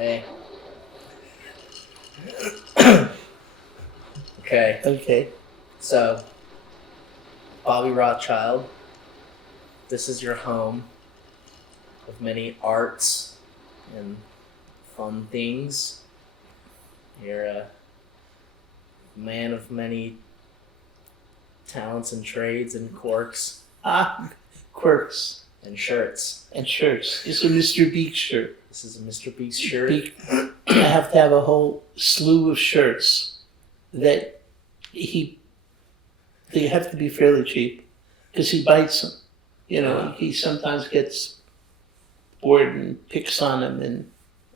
Hey. Okay. Okay. So, Bobby Rothchild, this is your home of many arts and fun things. You're a man of many talents and trades and quirks Quirks and shirts. and shirts. It's a Mr. Beak shirt. This is a Mr. Beast shirt. Beak. I have to have a whole slew of shirts that they have to be fairly cheap because he bites them. You know, he sometimes gets bored and picks on them and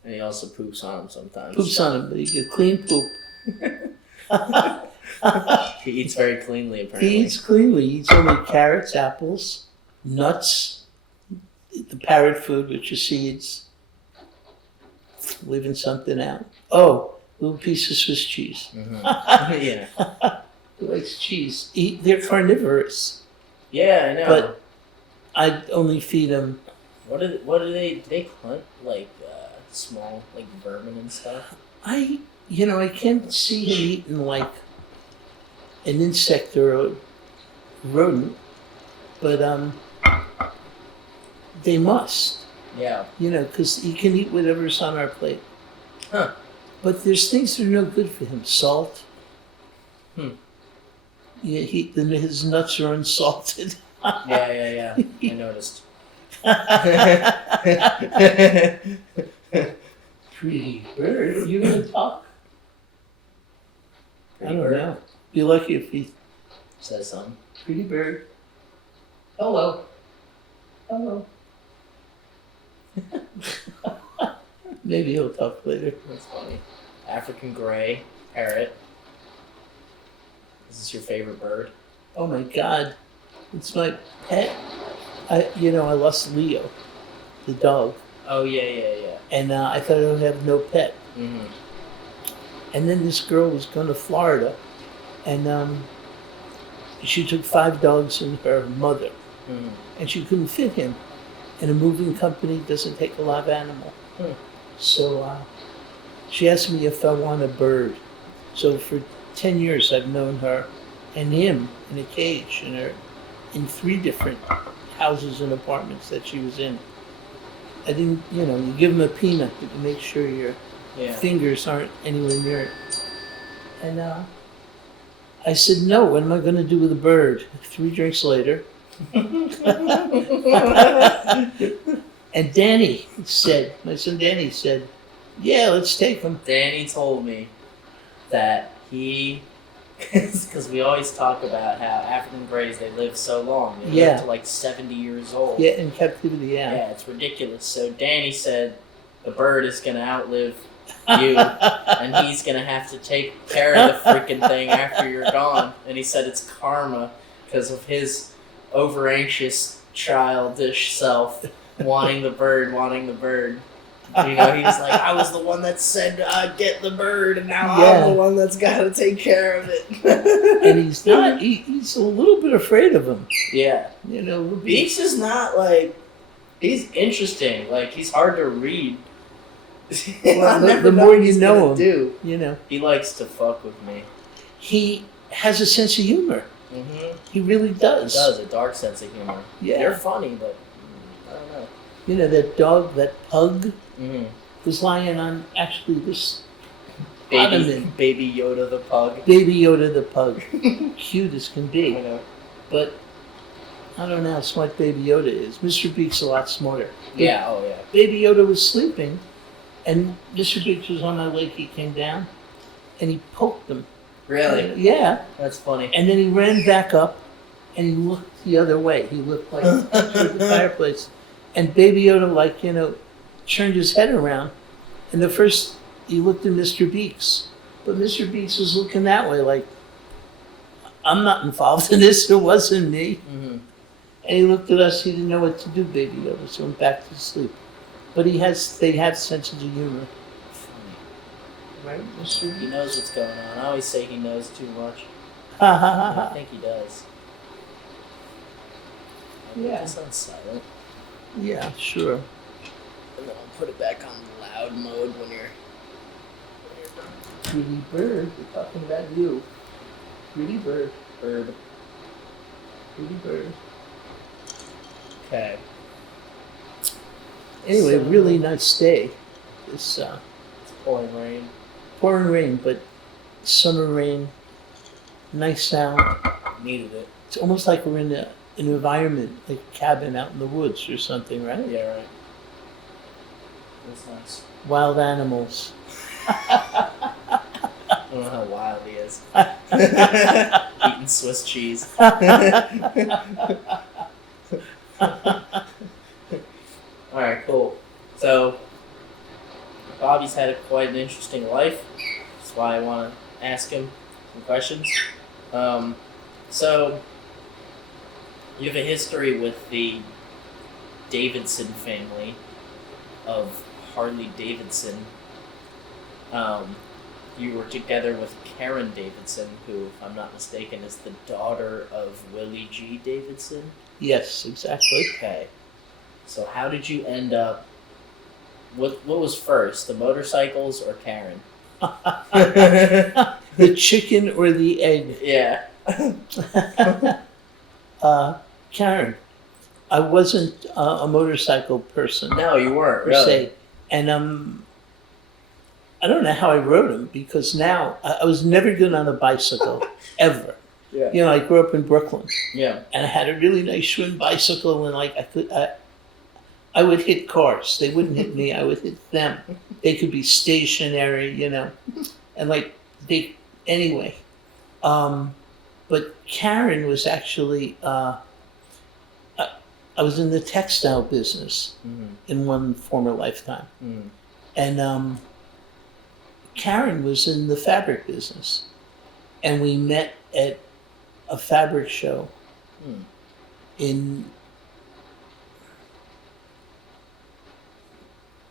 And he also poops on him sometimes. poops on them, but he gets clean poop. He eats very cleanly, apparently. He eats cleanly. He eats only carrots, apples, nuts, the parrot food, which is seeds, leaving something out. Oh, little piece of Swiss cheese. Mm-hmm. Yeah. He likes cheese. They're carnivorous, Yeah, I know. but I only feed them. What do they hunt like small like vermin and stuff? I can't see him eating like an insect or a rodent, but they must. Yeah. Because he can eat whatever's on our plate. Huh. But there's things that are no good for him. Salt. Hmm. Yeah, his nuts are unsalted. Yeah. I noticed. Pretty bird. You gonna talk? Pretty I don't bird. know. Be lucky if he. Says something. Pretty bird. Hello. Hello. Maybe he'll talk later. That's funny. African gray parrot. Is this your favorite bird? Oh my God, it's my pet. I lost Leo, the dog, Oh yeah. and I thought I would have no pet. Mm-hmm. And then this girl was going to Florida, and she took 5 dogs and her mother, Mm-hmm. and she couldn't fit him. And a moving company doesn't take a live animal. Hmm. So she asked me if I want a bird. So for 10 years I've known her and him in a cage in 3 different houses and apartments that she was in. I didn't, you give him a peanut to make sure your fingers aren't anywhere near it. And I said, no, what am I going to do with a bird? 3 drinks later. And my son Danny said, yeah, let's take him. Danny told me that because we always talk about how African Greys, they live so long. They live to like 70 years old. Yeah, in captivity, Yeah, it's ridiculous. So Danny said the bird is going to outlive you, and he's going to have to take care of the freaking thing after you're gone. And he said it's karma because of his over-anxious, childish self wanting the bird. He's like, I was the one that said, get the bird, and now I'm the one that's got to take care of it. And he's not, he's a little bit afraid of him. Yeah. Beaks is not he's interesting. He's hard to read. Well, the more you know him, He likes to fuck with me. He has a sense of humor. Mm-hmm. He really does. He does, a dark sense of humor. Yeah. They're funny, but I don't know. That dog, that pug, Mm-hmm. was lying on actually this Baby Yoda the pug. Baby Yoda the pug. Cute as can be. I know. But I don't know how smart Baby Yoda is. Mr. Beak's a lot smarter. Yeah, oh yeah. Baby Yoda was sleeping, and Mr. Beaks was on my leg. He came down, and he poked him. Really? Yeah. That's funny. And then he ran back up, and he looked the other way. He looked like toward the fireplace. And Baby Yoda, turned his head around, and he looked at Mr. Beaks, but Mr. Beaks was looking that way, like, I'm not involved in this, it wasn't me. Mm-hmm. And he looked at us, he didn't know what to do, Baby Yoda, so went back to sleep. But they have senses of humor. Right, Mr. He knows what's going on. I always say he knows too much. Ha ha ha ha. I think he does. Yeah. Just on silent. Yeah, sure. And then I'll put it back on loud mode when you're Pretty bird. We're talking about you. Pretty bird. Bird. Pretty bird. Okay. Anyway, So- really nice day. It's It's pouring rain. pouring rain, but summer rain. Nice sound. Needed it. It's almost like we're in an environment, like a cabin out in the woods or something, right? Yeah, right. That's nice. Wild animals. I don't know how wild he is. Eating Swiss cheese. Alright, cool. So, Bobby's had quite an interesting life. That's why I want to ask him some questions. So, you have a history with the Davidson family of Harley Davidson. You were together with Karen Davidson, who, if I'm not mistaken, is the daughter of Willie G. Davidson. Yes, exactly. Okay. So how did you end up? What was first, the motorcycles or Karen? The chicken or the egg? Yeah. Karen, I wasn't a motorcycle person No, you weren't per really. se, and I don't know how I rode them because now I was never good on a bicycle ever. Yeah. You know, I grew up in Brooklyn, Yeah. and I had a really nice Schwinn bicycle, and like I would hit cars. They wouldn't hit me. I would hit them. They could be stationary, you know, and like they anyway. But Karen was actually I was in the textile business Mm-hmm. in one former lifetime, Mm. and Karen was in the fabric business, and we met at a fabric show Hmm. in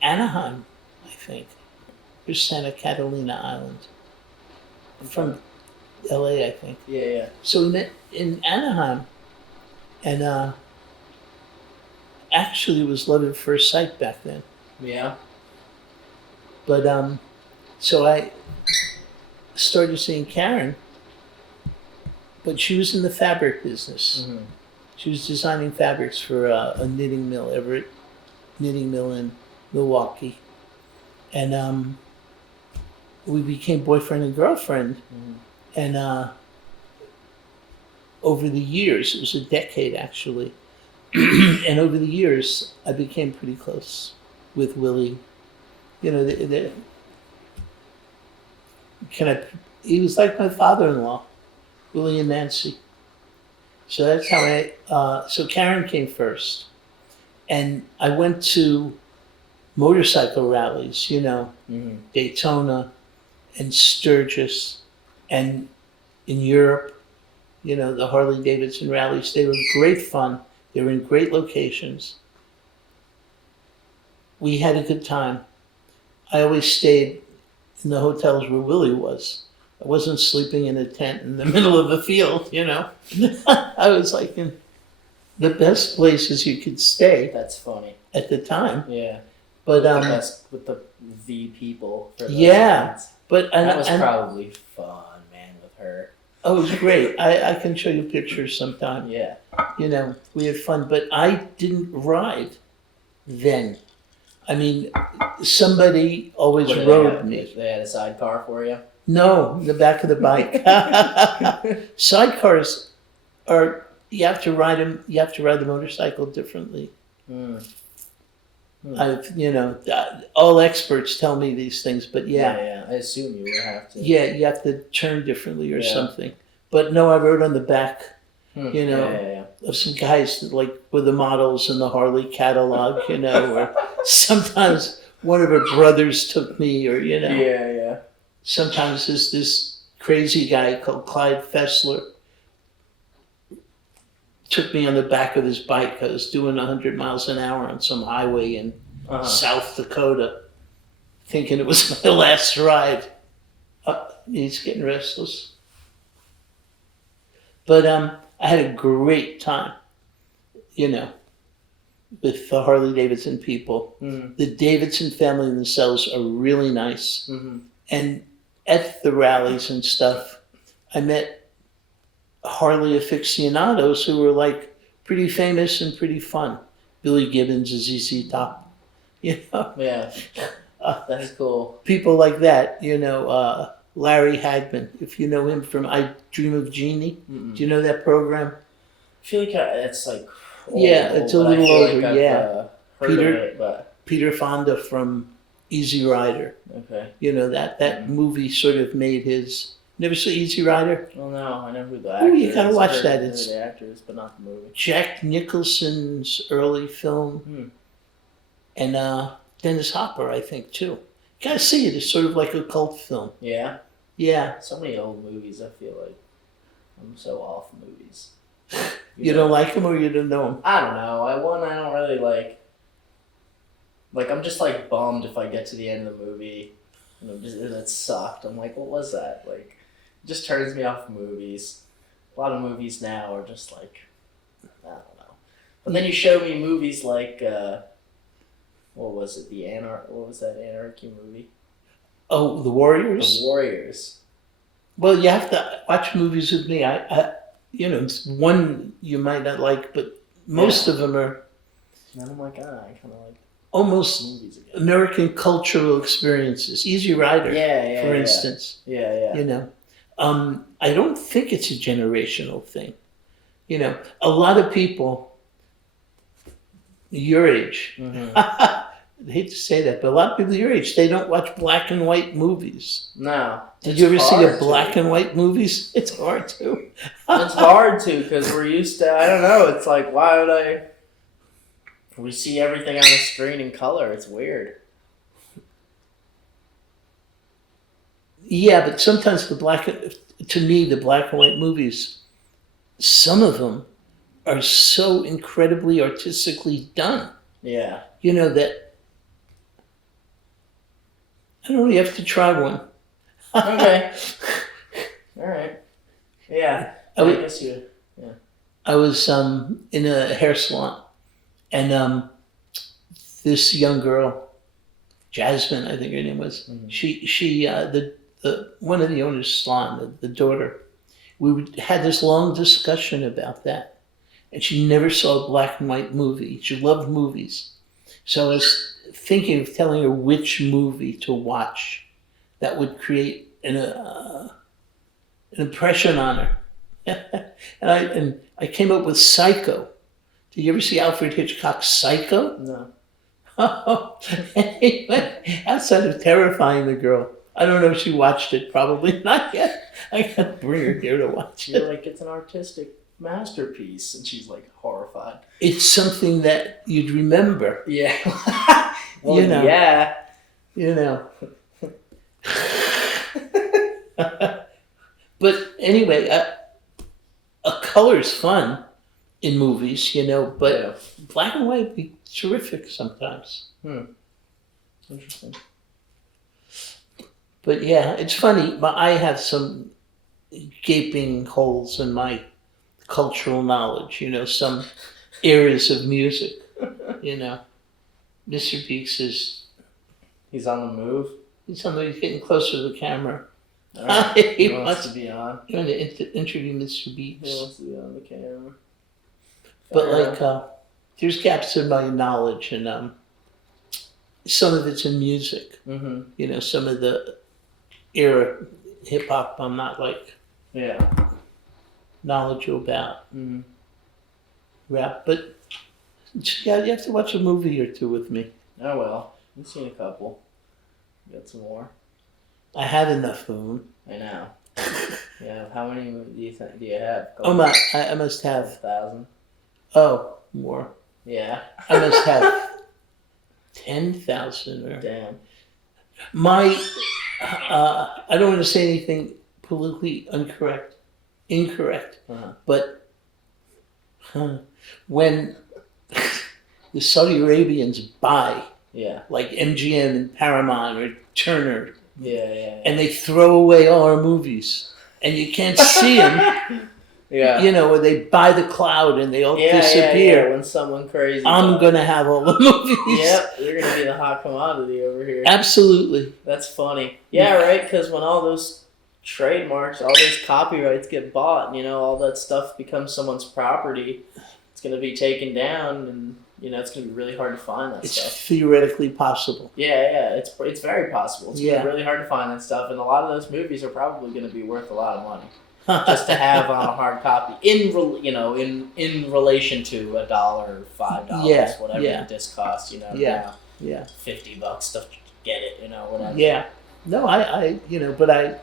Anaheim, I think, or Santa Catalina Island, from LA, I think. Yeah, yeah. So we met in Anaheim, and actually it was love at first sight back then. Yeah. But so I started seeing Karen, but she was in the fabric business. Mm-hmm. She was designing fabrics for a knitting mill, Everett Knitting Mill in Milwaukee, and we became boyfriend and girlfriend. Mm-hmm. And over the years, it was a decade actually, and over the years, I became pretty close with Willie. You know, he was like my father-in-law, Willie and Nancy. So that's how so Karen came first. And I went to motorcycle rallies, you know, Mm-hmm. Daytona and Sturgis, and in Europe, you know, the Harley Davidson rallies. They were great fun. They were in great locations. We had a good time. I always stayed in the hotels where Willie was. I wasn't sleeping in a tent in the middle of a field, you know. I was like in the best places you could stay That's funny. at the time. Yeah. But The best with the people. For those Yeah. events. but That was and probably fun, man, with her. oh, it was great. I can show you pictures sometime. Yeah. You know, we had fun, but I didn't ride then. I mean, somebody always What, rode me. They had a sidecar for you? No, in the back of the bike. Sidecars are, you have to ride them. You have to ride the motorcycle differently. Mm. You know, all experts tell me these things, but Yeah. I assume you would have to. yeah, you have to turn differently or Yeah. something. But no, I rode on the back Hmm. you know. Yeah. of some guys that like were the models in the Harley catalog, you know, or sometimes one of her brothers took me, or you know, Yeah. sometimes there's this crazy guy called Clyde Fessler took me on the back of his bike. I was doing 100 miles an hour on some highway in Uh-huh. South Dakota, thinking it was my last ride. He's getting restless. But I had a great time, you know, with the Harley Davidson people. Mm-hmm. The Davidson family themselves are really nice. Mm-hmm. And at the rallies and stuff, I met Harley aficionados who were like pretty famous and pretty fun. Billy Gibbons, ZZ Top, Yeah, that's cool. people like that. Larry Hagman, if you know him from I Dream of Jeannie. Mm-mm. Do you know that program? I feel like it's like old, Yeah, it's a but I little feel older, like I've, yeah. heard Peter- of it, but Peter Fonda from Easy Rider. okay. That movie sort of made his. Never saw Easy Rider? Well, no, I know who the Oh, actor you gotta is. watch I heard that. who It's- the actors, but not the movie. Jack Nicholson's early film, and Dennis Hopper, I think, too. You gotta see it. It's sort of like a cult film. Yeah, Yeah. so many old movies. I feel like I'm so off movies. You don't like them or you don't know them? I don't know. I don't really like. Like I'm just like bummed if I get to the end of the movie, and that sucked. I'm like, what was that? Like, it just turns me off movies. A lot of movies now are just like, I don't know. But then you show me movies like, what was it? What was that Anarchy movie? Oh, The Warriors? The Warriors. Well, you have to watch movies with me. It's one you might not like, but most of them are And I'm like, I kind of like almost movies again. American cultural experiences. Easy Rider, Yeah, for instance. Yeah. I don't think it's a generational thing. A lot of people your age, Mm-hmm. I hate to say that, but a lot of people your age, they don't watch black and white movies. No. Did you ever see a black and white movies? It's hard to. It's hard to because we're used to. I don't know. It's like why would I? We see everything on the screen in color. It's weird. Yeah, but sometimes the black and white movies, some of them are so incredibly artistically done. Yeah. That I don't know. You have to try one. Okay. All right. Yeah. I guess you. I was in a hair salon, and this young girl, Jasmine, I think her name was. Mhm. She the one of the owners' salon, the daughter. Had this long discussion about that, and she never saw a black and white movie. She loved movies, so I was thinking of telling her which movie to watch that would create an impression on her. and I came up with Psycho. Did you ever see Alfred Hitchcock's Psycho? No. Anyway, outside of terrifying the girl, I don't know if she watched it. Probably not yet. I got to bring her here to watch You're it. like it's an artistic masterpiece, and she's like horrified. It's something that you'd remember. Yeah. Well, Yeah. But anyway, a color's fun in movies, but black and white would be terrific sometimes. Interesting. But yeah, it's funny. I have some gaping holes in my cultural knowledge, some areas of music, Mr. Beeks is... He's on the move. He's getting closer to the camera. All right. He He wants to be on. You want to interview Mr. Beeks? He wants to be on the camera. But Fair like, enough. there's gaps in my knowledge, and some of it's in music. Mm-hmm. Some of the era hip hop I'm not like knowledgeable about. Mm-hmm. Rap, but yeah, you have to watch a movie or two with me. Oh well, we've seen a couple. Got some more. I have enough of them. I know. Yeah. How many do you have? I must have 1,000. More. Yeah. I must have 10,000 or Damn. my. I don't want to say anything politically incorrect, but when the Saudi Arabians buy, like MGM and Paramount or Turner, Yeah. and they throw away all our movies, and you can't see them. Yeah. You know, where they buy the cloud and they all Yeah, disappear. when someone crazy. I'm going to have all the movies. Yep, you're going to be the hot commodity over here. Absolutely. That's funny. Yeah, right, because when all those trademarks, all those copyrights get bought, you know, all that stuff becomes someone's property, it's going to be taken down, and, you know, it's going to be really hard to find that stuff. It's theoretically possible. Yeah, it's very possible. It's going to Yeah. be really hard to find that stuff, and a lot of those movies are probably going to be worth a lot of money. Just to have on a hard copy, in relation to $1 or $5, Yeah, whatever yeah. the disc costs, you know, Yeah, now, yeah. $50 to get it, you know, whatever. Yeah. No, I but I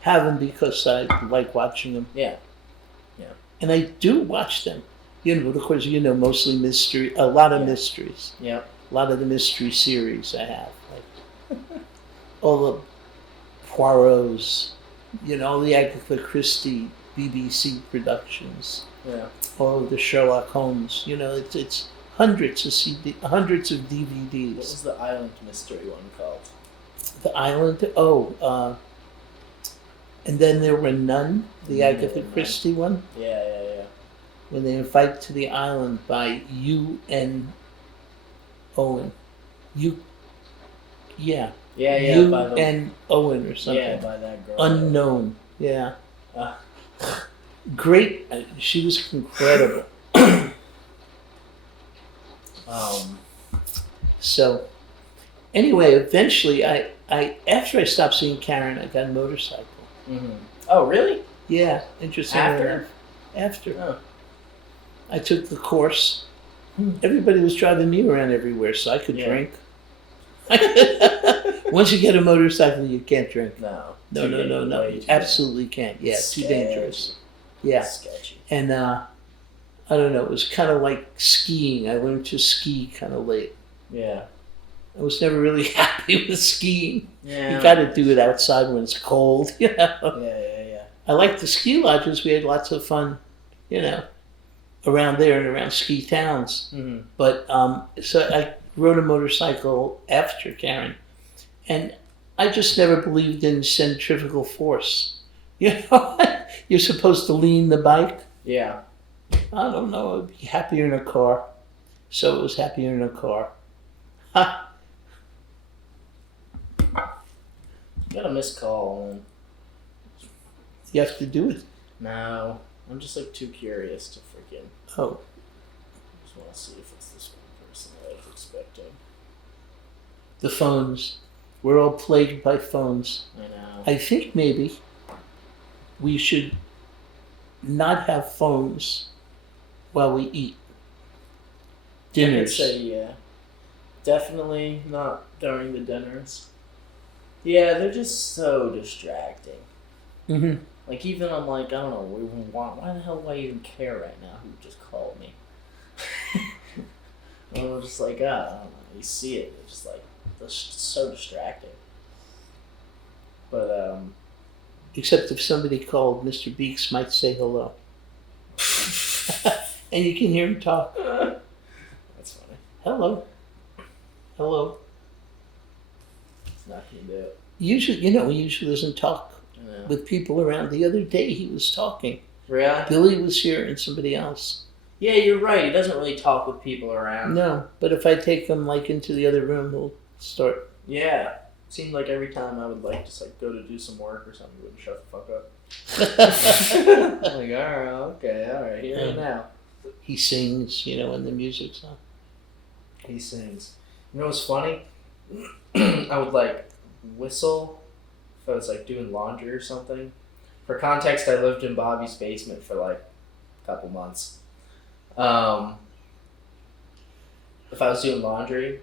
have them because I like watching them. Yeah. And I do watch them. You know, of course, you know, mostly mystery, a lot of Yeah. mysteries. Yeah. A lot of the mystery series I have. Like all the Poirot's, you know, all the Agatha Christie BBC productions, Yeah. all of the Sherlock Holmes. You know, it's hundreds of hundreds of What DVDs. was the Island Mystery one called? The Island. And then there were None, the Agatha None. Christie one, Yeah. when they invite to the island by U.N. Owen. Yeah, by the U.N. Owen or something. yeah, by that girl. Unknown. Yeah. Uh. Great. She was incredible. So, anyway, eventually, I after I stopped seeing Karen, I got a motorcycle. Mm-hmm. Oh, really? Yeah, interesting. After. Oh. I took the course. Everybody was driving me around everywhere, so I could Yeah. drink. Once you get a motorcycle, you can't drink. No. No. Way You too absolutely can't. Yeah, too dangerous. Yeah. Sketchy. And I don't know, it was kind of like skiing. I learned to ski kind of late. Yeah. I was never really happy with skiing. Yeah. You got to do it outside when it's cold, you know. Yeah. I liked the ski lodges. We had lots of fun, you know, around there and around ski towns. Mm-hmm. But so I rode a motorcycle after Karen, and I just never believed in centrifugal force. You know, you're supposed to lean the bike. Yeah. I don't know. I'd be happier in a car. So it was happier in a car. Ha! Got a missed call. Man. You have to do it. No, I'm just like too curious to freaking. Oh, Just want to see if it's this one person that I was expecting. the phones. We're all plagued by phones. I know. I think maybe we should not have phones while we eat. I could Dinners. say yeah. Definitely not during the dinners. Yeah, they're just so distracting. Mm-hmm. Like even I'm like, I don't know, why the hell do I even care right now? Who just called me? And I'm just like, I don't know. You see it, it's just like it's so distracting. But Except if somebody called, Mr. Beeks might say hello. And you can hear him talk. that's funny. Hello. Hello. It's not gonna do it. Usually, you know, he usually doesn't talk I know. with people around. The other day he was talking. Really? Billy was here and somebody else. Yeah, you're right. He doesn't really talk with people around. No, but if I take him like into the other room, he'll start. Yeah. Seemed like every time I would like just like go to do some work or something, he wouldn't shut the fuck up. I'm like, alright, here and now. He sings, you know, when the music's on. He sings. You know what's funny? I would like whistle if I was like doing laundry or something. For context, I lived in Bobby's basement for like a couple months. If I was doing laundry,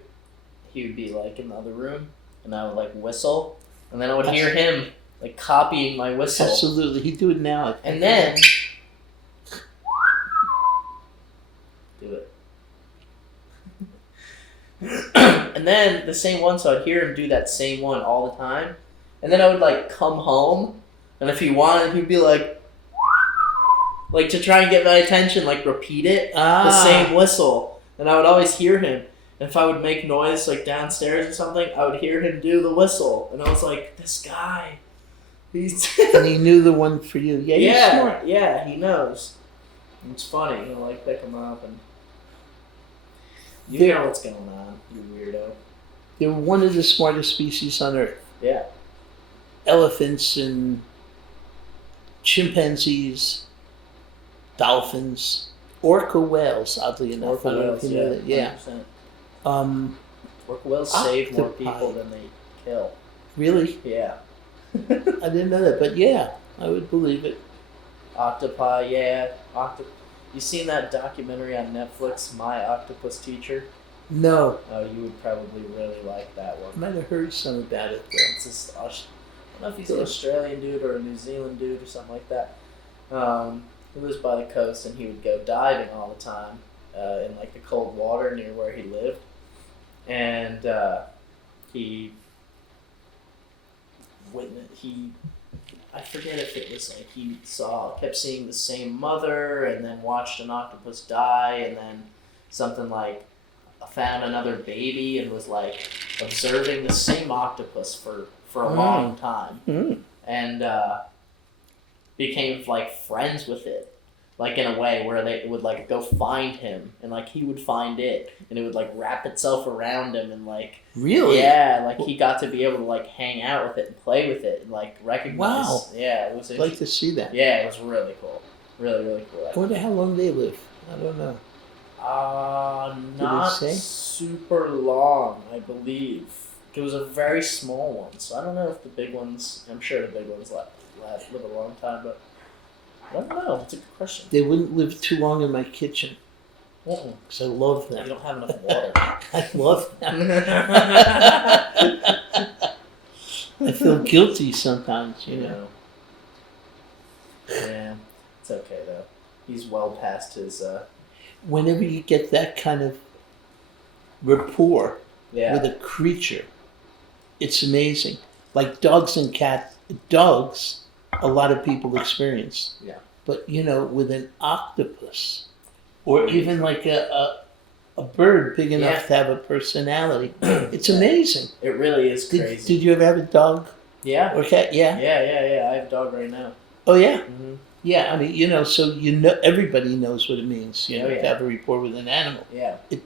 he would be like in the other room, and I would like whistle, and then I would hear him like copying my whistle. Absolutely, he'd do it now. I think. And then do it. And then the same one, so I'd hear him do that same one all the time. And then I would like come home, and if he wanted, he'd be like to try and get my attention, like repeat it, the same whistle. And I would always hear him. And if I would make noise like downstairs or something, I would hear him do the whistle. And I was like, this guy, And he knew the one for you. Yeah, he's smart. Yeah, he knows. It's funny. He'll like pick him up and you know what's going on, you weirdo. They're one of the smartest species on Earth. Yeah. Elephants and chimpanzees, dolphins, orca whales, oddly enough. Orca whales, you know that. Yeah. 100%. Orca whales save more people than they kill. Really? Yeah. I didn't know that, but yeah, I would believe it. Octopi, yeah. You seen that documentary on Netflix, My Octopus Teacher? No. Oh, you would probably really like that one. I might have heard some about it, though. It's this, I don't know if he's an Australian dude or a New Zealand dude or something like that. He lives by the coast and he would go diving all the time in like the cold water near where he lived. And I forget if it was like he kept seeing the same mother and then watched an octopus die and then something like found another baby and was like observing the same octopus for a long time and became like friends with it, like in a way where they would like go find him and like he would find it and it would like wrap itself around him and like really like he got to be able to like hang out with it and play with it and like recognize. Wow. Yeah, it was. I'd like to see that. Yeah, it was really cool. Really, really cool. I wonder how long they live. I don't know. Not super long, I believe. It was a very small one, so I don't know if the big ones. I'm sure the big ones live a long time, but I don't know. It's a good question. They wouldn't live too long in my kitchen. Because I love them. You don't have enough water. I love them. I feel guilty sometimes, you know. Yeah, it's okay though. He's well past his. Whenever you get that kind of rapport with a creature, it's amazing. Like dogs and cats. Dogs, a lot of people experience. Yeah. But you know, with an octopus, or even like a bird big enough to have a personality, it's amazing. It really is crazy. Did you ever have a dog? Yeah. Or cat? Yeah. Yeah. I have a dog right now. Oh yeah. Mm-hmm. Yeah, I mean, you know, so you know, everybody knows what it means, you know, to have a rapport with an animal. Yeah. It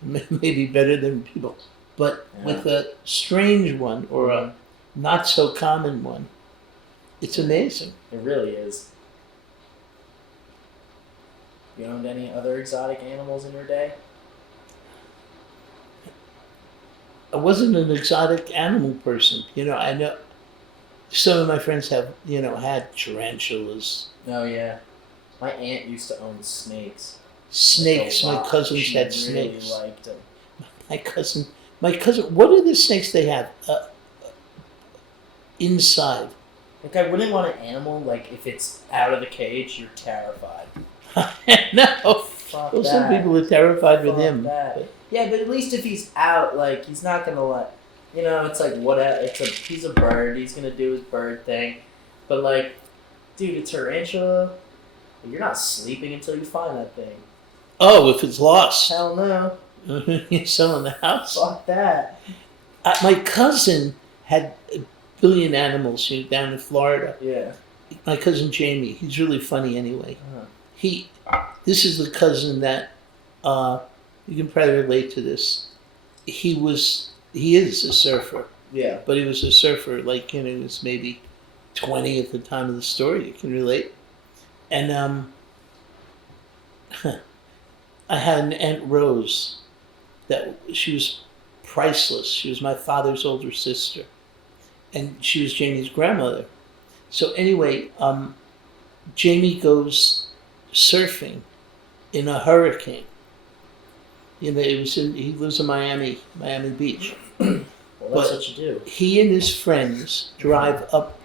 may be better than people, but with a strange one or a not so common one, it's amazing. It really is. You owned any other exotic animals in your day? I wasn't an exotic animal person. You know, I know some of my friends have, you know, had tarantulas. Oh, yeah. My aunt used to own snakes. Snakes. Like my cousins she had really snakes. Liked them. My cousin, what are the snakes they have inside? Like, I wouldn't want an animal, like, if it's out of the cage, you're terrified. No. Fuck well, that. some people are terrified with him. But, yeah, but at least if he's out, like, he's not going to let... You know, it's like, he's a bird, he's going to do his bird thing. But, like, dude, a tarantula, you're not sleeping until you find that thing. Oh, if it's lost. Hell no. You're selling the house? Fuck that. My cousin had a billion animals down in Florida. Yeah. My cousin Jamie, he's really funny anyway. Uh-huh. This is the cousin that, you can probably relate to this. He is a surfer. Yeah. But he was a surfer, like, you know, he was maybe 20 at the time of the story. You can relate. And I had an Aunt Rose that she was priceless. She was my father's older sister. And she was Jamie's grandmother. So anyway, Jamie goes surfing in a hurricane. You know, he lives in Miami Beach. Well, that's what you do. He and his friends drive up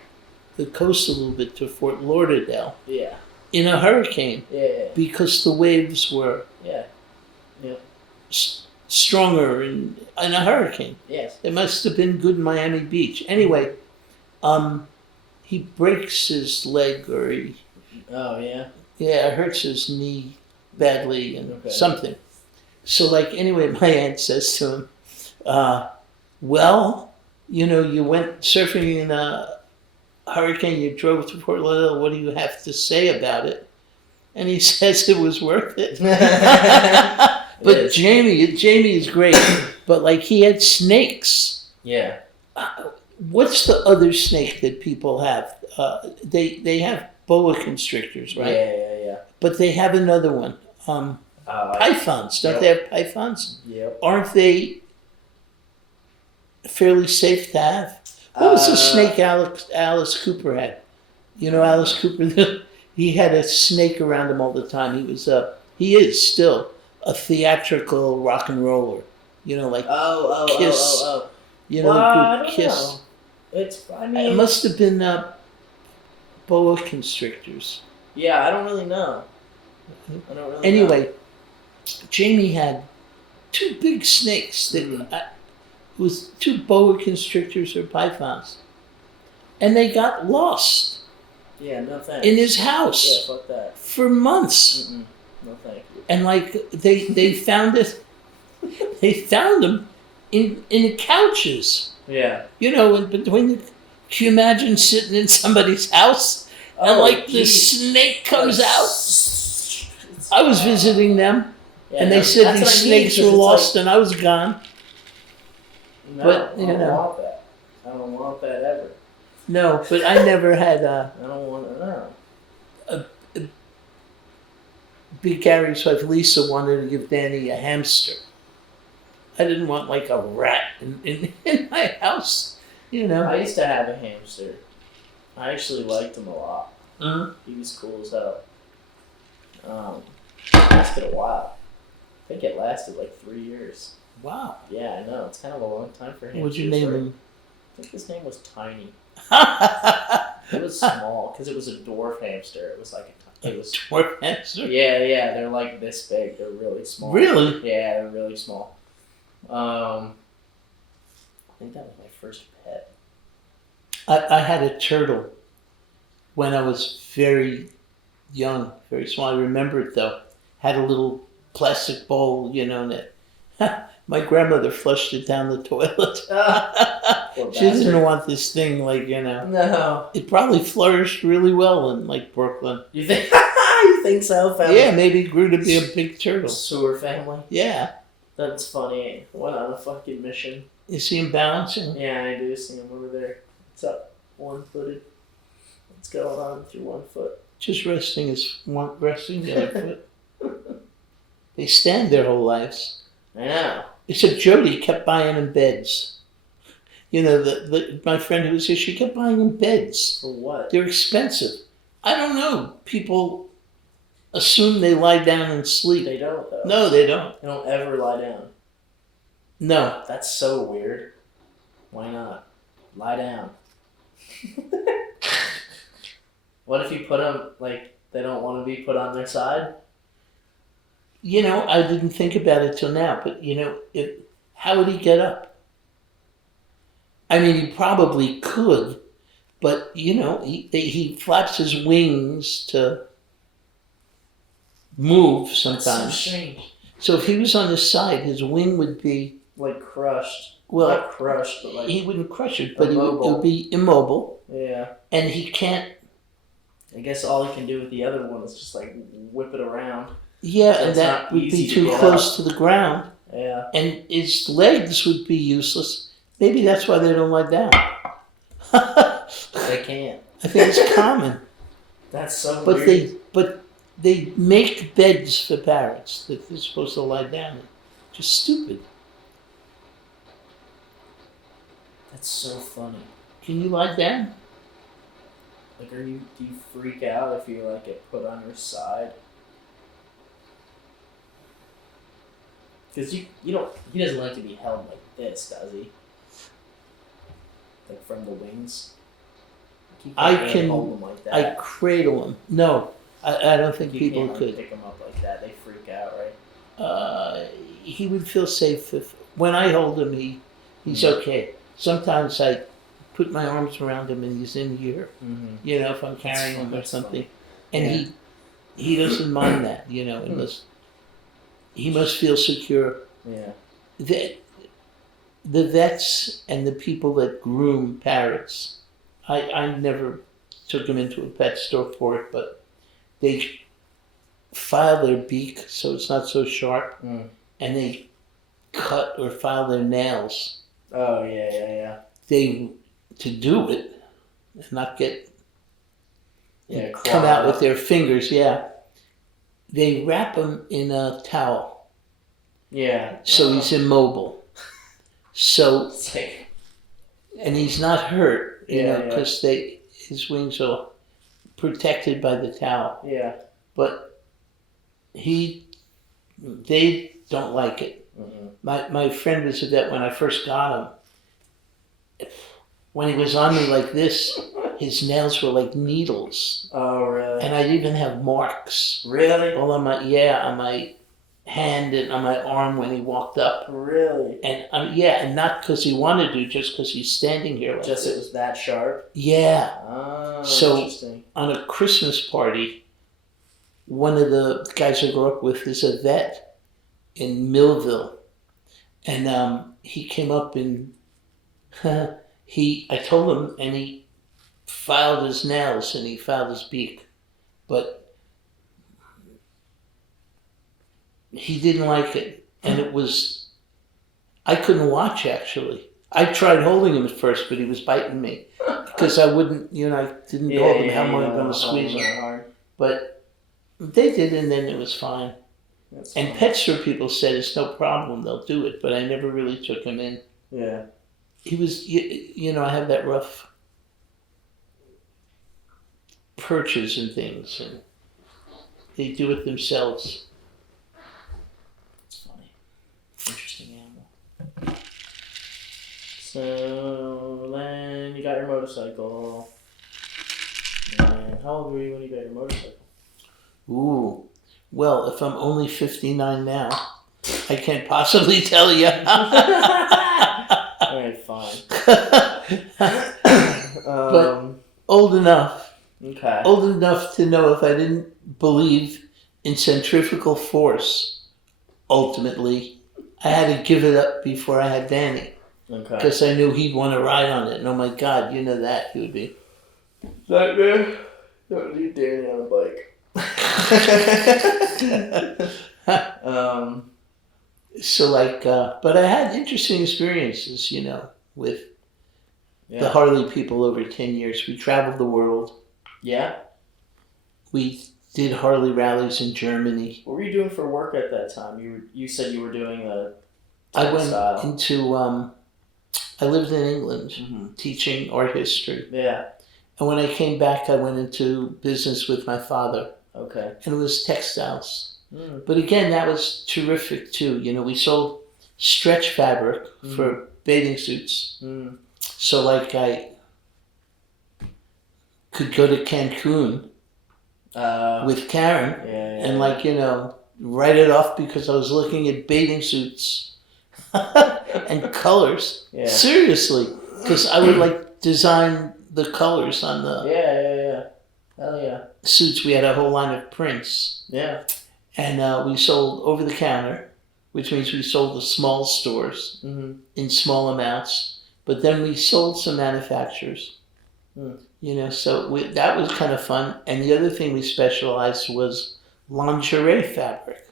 the coast a little bit to Fort Lauderdale. Yeah. In a hurricane. Yeah. Because the waves were stronger in a hurricane. Yes. It must have been good in Miami Beach. Anyway, he breaks his leg or Oh, yeah? Yeah, it hurts his knee badly and something. So, like, anyway, my aunt says to him, well, you know, you went surfing in a hurricane, you drove to Fort Lauderdale, what do you have to say about it? And he says it was worth it. But Jamie is great. But like he had snakes. Yeah. What's the other snake that people have? They have boa constrictors, right? Yeah. But they have another one. Pythons. Don't they have pythons? Yep. Aren't they fairly safe to have? What was the snake Alice Cooper had? You know Alice Cooper? He had a snake around him all the time. He is still a theatrical rock and roller. You know, like Kiss. You know, the group Kiss. Know. It must have been boa constrictors. Yeah, I don't really know. Anyway, Jamie had 2 big snakes that it was 2 boa constrictors or pythons, and they got lost. Yeah, no thanks. In his house. Yeah, fuck that. For months. No thank you. And like they found it. They found them in the couches. Yeah. You know, in between. Can you imagine sitting in somebody's house and like the snake comes out? I was visiting them, and they said these snakes were lost, and I was gone. No, but I don't want that. I don't want that ever. No, but I never had I don't want to know. Big Gary's wife Lisa wanted to give Danny a hamster. I didn't want like a rat in my house, you know. I used to have a hamster. I actually liked him a lot. He was cool as hell. It lasted a while. I think it lasted like 3 years. Wow. Yeah, I know. It's kind of a long time for him. What'd you name him? I think his name was Tiny. It was small because it was a dwarf hamster. It was like a dwarf hamster. Yeah. They're like this big. They're really small. Really? Yeah, they're really small. I think that was my first pet. I had a turtle when I was very young, very small. I remember it though. Had a little plastic bowl, you know, that my grandmother flushed it down the toilet. She didn't want this thing, like, you know. No. It probably flourished really well in, like, Brooklyn. You think? You think so? Family? Yeah, maybe it grew to be a big turtle. Sewer family? Yeah. That's funny. Went on a fucking mission. You see him bouncing? Yeah, I do see him over there. What's up? 1-footed. What's going on with your 1 foot? Just resting the other foot. They stand their whole lives. I know. Except Jody kept buying them beds. You know, my friend who was here, she kept buying them beds. For what? They're expensive. I don't know. People assume they lie down and sleep. They don't, though. No, they don't. They don't ever lie down. No. That's so weird. Why not? Lie down. What if you put them, like, they don't want to be put on their side? You know, I didn't think about it till now, but, you know, how would he get up? I mean, he probably could, but, you know, he flaps his wings to move sometimes. That's so strange. So if he was on his side, his wing would be... Like crushed. Well, not crushed, but like... He wouldn't crush it, but it would be immobile. Yeah. And he can't... I guess all he can do with the other one is just, like, whip it around. Yeah, and that would be too close to the ground. Yeah. And his legs would be useless. Maybe that's why they don't lie down. They can't. I think it's common. That's so weird. But they make beds for parrots that they're supposed to lie down in. Just stupid. That's so funny. Can you lie down? Like, do you freak out if you, like, get put on your side? Because he doesn't like to be held like this, does he? Like, from the wings? I can hold him like that. I cradle him. No, I don't think people can't, could. Pick him up like that. They freak out, right? He would feel safe when I hold him. He's okay. Sometimes I put my arms around him and he's in here. Mm-hmm. You know, if I'm carrying him or something, and he doesn't mind that. You know, he must feel secure. Yeah. The vets and the people that groom parrots, I never took him into a pet store for it, but they file their beak so it's not so sharp, and they cut or file their nails. Oh, yeah. They, to do it, and not get, come claw out up. with their fingers, they wrap him in a towel. Yeah. So he's immobile. So, It's like, and he's not hurt, Yeah, because his wings are protected by the towel. yeah. But they don't like it. My friend was a vet when I first got him. When he was on me like this, his nails were like needles. Oh, really? And I'd even have marks. Really? All on my hand and on my arm when he walked up. Really? And and not because he wanted to, just because he's standing here like Just this. it was that sharp? Yeah. Oh, So, interesting. on a Christmas party, one of the guys I grew up with is a vet in Millville. And he came up and I told him, and he filed his nails and he filed his beak. But he didn't like it. And I couldn't watch actually. I tried holding him at first, but he was biting me. Because I wouldn't, I didn't hold him how am I going to squeeze him. But they did, and then it was fine. And pet store people said it's no problem, they'll do it, but I never really took him in. Yeah. He was, I have that rough perches and things, and they do it themselves. It's funny. Interesting animal. So then you got your motorcycle. And how old were you when you got your motorcycle? Ooh. Well, if I'm only 59 now, I can't possibly tell you. Alright, fine. But old enough. Okay. Old enough to know if I didn't believe in centrifugal force, ultimately, I had to give it up before I had Danny. Okay. Because I knew he'd want to ride on it. And oh my God, you know that he would be. Nightmare. Don't need Danny on a bike. So but I had interesting experiences, with the Harley people over 10 years. We traveled the world. Yeah? We did Harley rallies in Germany. What were you doing for work at that time? You said you were doing the I went textile. into, I lived in England teaching art history. Yeah. And when I came back, I went into business with my father. Okay. And it was textiles. But again, that was terrific too. We sold stretch fabric for bathing suits. So I could go to Cancun with Karen and write it off because I was looking at bathing suits and colors. Yeah. Seriously, because I would design the colors on the Hell yeah. suits. We had a whole line of prints. Yeah. And we sold over the counter, which means we sold to small stores in small amounts. But then we sold some manufacturers. So that was kind of fun. And the other thing we specialized was lingerie fabric.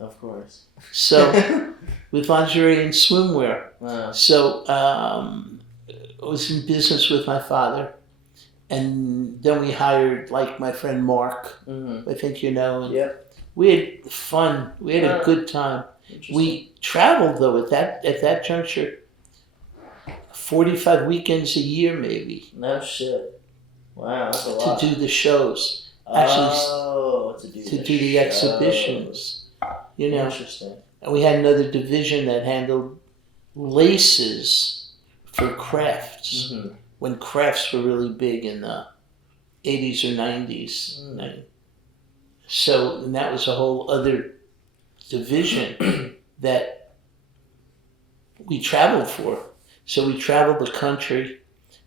Of course. So with lingerie and swimwear. Wow. So I was in business with my father. And then we hired my friend Mark, I think you know. And yep. We had fun. We had a good time. We traveled though at that juncture 45 weekends a year maybe. No shit. Wow, that's a lot. To do the shows. Actually, to do the exhibitions. Interesting. And we had another division that handled laces for crafts. When crafts were really big in the 80s or 90s. So and that was a whole other division that we traveled for. So we traveled the country,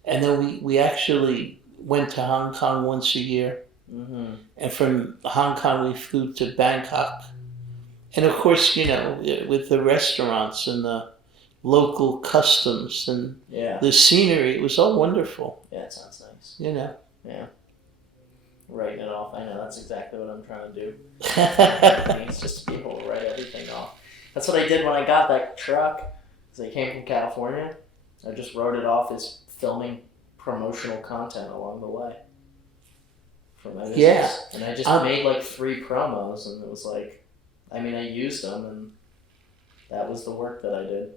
and then we actually went to Hong Kong once a year. And from Hong Kong we flew to Bangkok. And of course, with the restaurants and the local customs and Yeah. the scenery. It was all wonderful. Yeah, it sounds nice. You know. Yeah. Writing it off. I know, that's exactly what I'm trying to do. It's just to be able to write everything off. That's what I did when I got that truck. Because I came from California. I just wrote it off as filming promotional content along the way. For my business. Yeah. And I just made like 3 promos, and it was like, I mean, I used them, and that was the work that I did.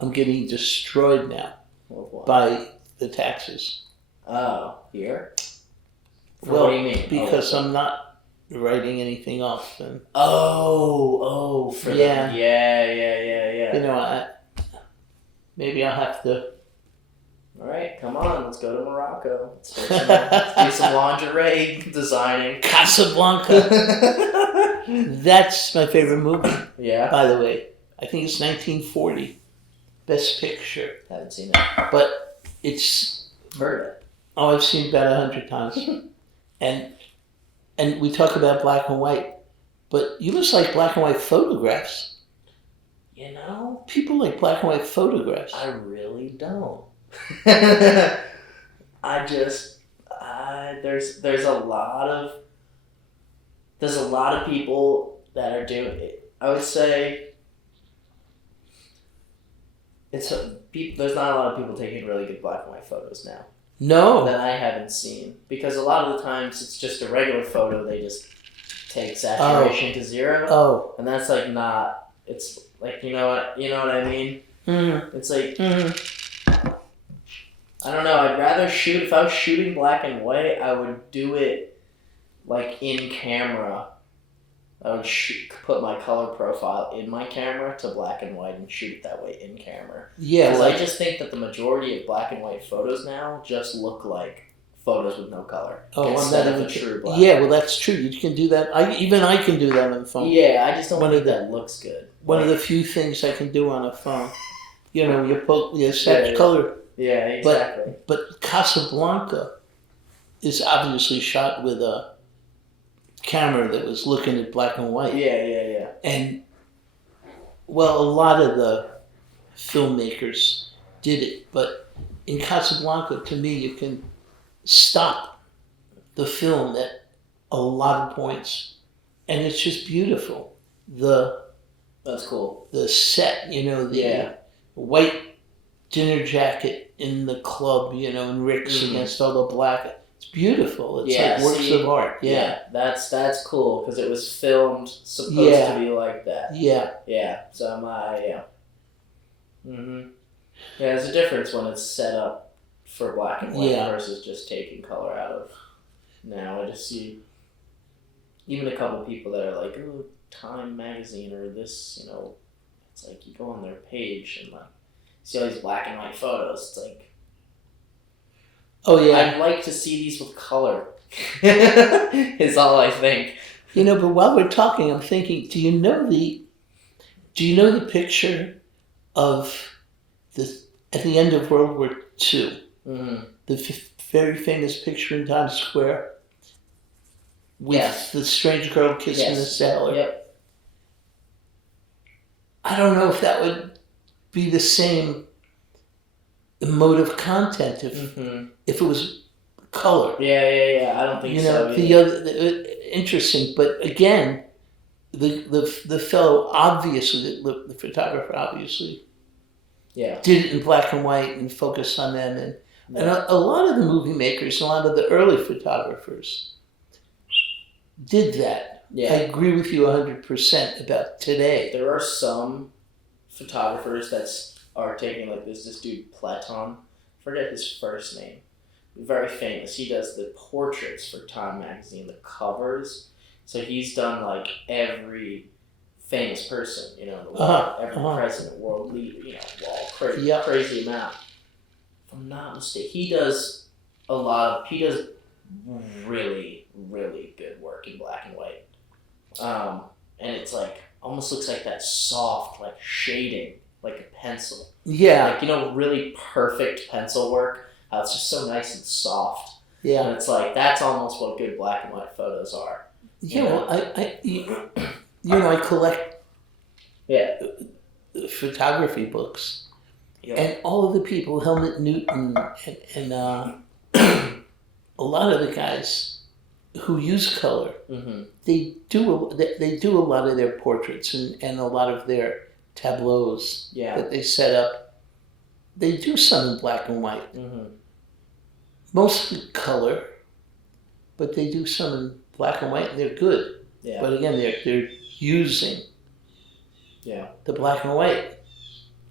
I'm getting destroyed now by the taxes. Oh, here? Well, what do you mean? Because I'm not writing anything off. And for yeah. Yeah. You know, maybe I'll have to. All right, come on, let's go to Morocco. Let's do some lingerie designing. Casablanca. That's my favorite movie. Yeah. By the way, I think it's 1940. Best Picture. Haven't seen it. But it's... Heard it. Oh, I've seen it about 100 times. and we talk about black and white, but you must like black and white photographs. You know? People like black and white photographs. I really don't. There's a lot of people that are doing it. I would say there's not a lot of people taking really good black and white photos now. No. That I haven't seen. Because a lot of the times it's just a regular photo, they just take saturation to 0. Oh. And that's like not, it's like, you know what I mean? Mm-hmm. It's like, I don't know, I'd rather shoot, if I was shooting black and white, I would do it like in camera. I would put my color profile in my camera to black and white and shoot it that way in camera. Yeah. Because I just think that the majority of black and white photos now just look like photos with no color. Oh, instead of a true black. Yeah, well, that's true. You can do that. I can do that on the phone. Yeah, I just don't think that looks good. One of the few things I can do on a phone. You know, you set color. Yeah, exactly. But Casablanca is obviously shot with a camera that was looking at black and white. Yeah. And, well, a lot of the filmmakers did it, but in Casablanca, to me, you can stop the film at a lot of points, and it's just beautiful. That's cool. The set, the white dinner jacket in the club, and Rick's against all the black. It's beautiful. It's like works of art. Yeah. That's cool because it was filmed supposed to be like that. Yeah. Yeah. So Yeah, there's a difference when it's set up for black and white versus just taking color out of. Now I just see even a couple people that are like, oh, Time magazine or this, it's like you go on their page and like see all these black and white photos. It's like, oh yeah, I'd like to see these with color. Is all I think. But while we're talking, I'm thinking, do you know the picture of at the end of World War II? Mm-hmm. The very famous picture in Times Square with the strange girl kissing the sailor. Yep. I don't know if that would be the same emotive content if it was color. Yeah. I don't think so. Interesting, but again, the fellow obviously, the photographer obviously, did it in black and white and focused on them, and a lot of the movie makers, a lot of the early photographers, did that. Yeah. I agree with you 100% about today. There are some photographers that are taking, like this dude Platon, forget his first name, very famous. He does the portraits for Time magazine, the covers. So he's done like every famous person, in the world, every president, world leader, crazy amount. If I'm not mistaken, he does really, really good work in black and white. And it's like, almost looks like that soft, like shading, like a pencil. Yeah. Like, really perfect pencil work. How it's just so nice and soft. Yeah. And it's like, that's almost what good black and white photos are. Yeah, well, I collect Yeah. photography books. Yep. And all of the people, Helmut Newton and a lot of the guys who use color, Mm-hmm. they do a lot of their portraits and a lot of their tableaus that they set up. They do some in black and white, mostly color, but they do some in black and white, and they're good. Yeah. But again, they're using the black and white.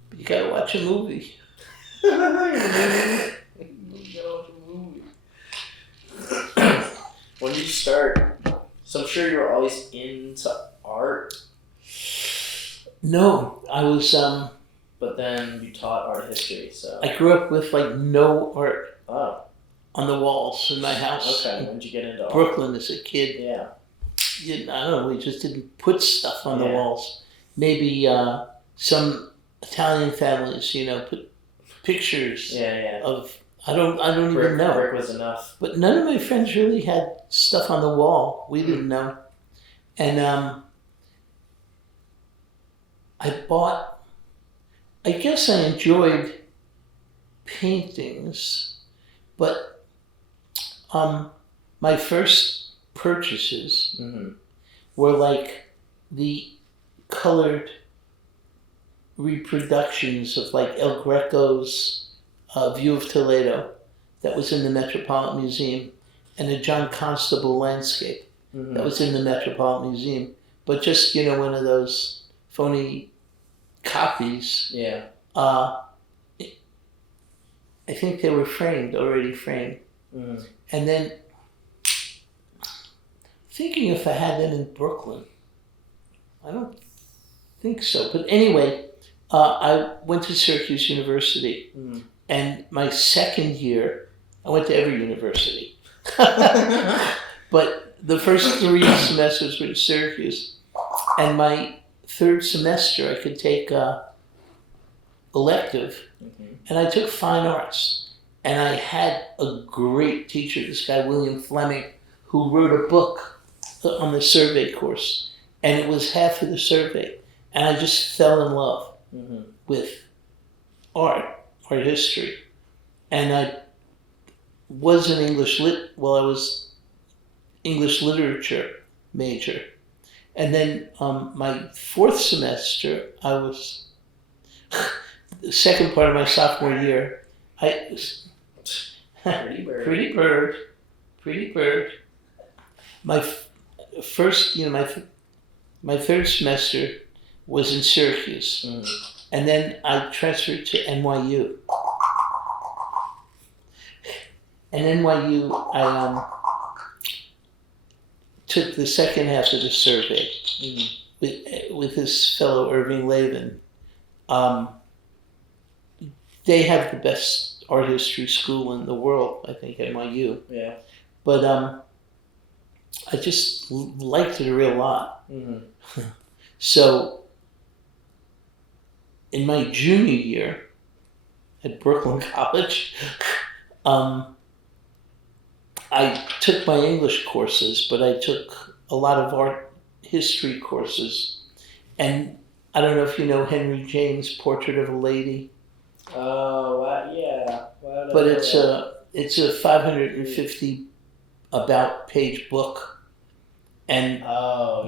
But you gotta watch a movie. You gotta watch a movie. When did you start? So I'm sure you were always into art. No, I was. But then you taught art history, so. I grew up with like no art Oh, on the walls in my house. okay. When did you get into art? Brooklyn as a kid. Yeah. I don't know. We just didn't put stuff on the Yeah. walls. Maybe some Italian families, put pictures Yeah. of. I don't even know. Brick was enough. But none of my friends really had stuff on the wall. We didn't know. And I guess I enjoyed paintings, but my first purchases were like the colored reproductions of like El Greco's View of Toledo that was in the Metropolitan Museum, and a John Constable landscape that was in the Metropolitan Museum, but just one of those phony copies. Yeah. I think they were already framed. And then thinking if I had them in Brooklyn. I don't think so. But anyway, I went to Syracuse University. And my second year, I went to every university. But the first 3 semesters were in Syracuse. And my third semester, I could take elective. And I took fine arts. And I had a great teacher, this guy, William Fleming, who wrote a book on the survey course. And it was half of the survey. And I just fell in love with art history. And I was an English I was English literature major. And then my fourth semester, I was, the second part of my sophomore year, Pretty bird. My first, my third semester was in Syracuse. And then I transferred to NYU. And NYU, I took the second half of the survey with this fellow Irving Lavin. They have the best art history school in the world, I think, NYU. Yeah. But I just liked it a real lot. So in my junior year at Brooklyn College, I took my English courses, but I took a lot of art history courses. And I don't know if you know Henry James' Portrait of a Lady. Oh, yeah. But it's a 550 about page book. And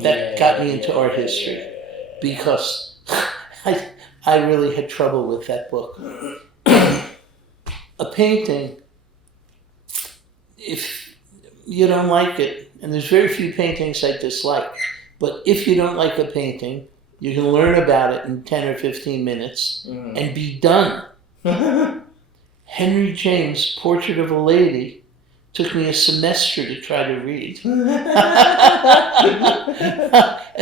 that got me into art history because I really had trouble with that book. A painting, if you don't like it, and there's very few paintings I dislike, but if you don't like a painting, you can learn about it in 10 or 15 minutes and be done. Henry James' Portrait of a Lady took me a semester to try to read. And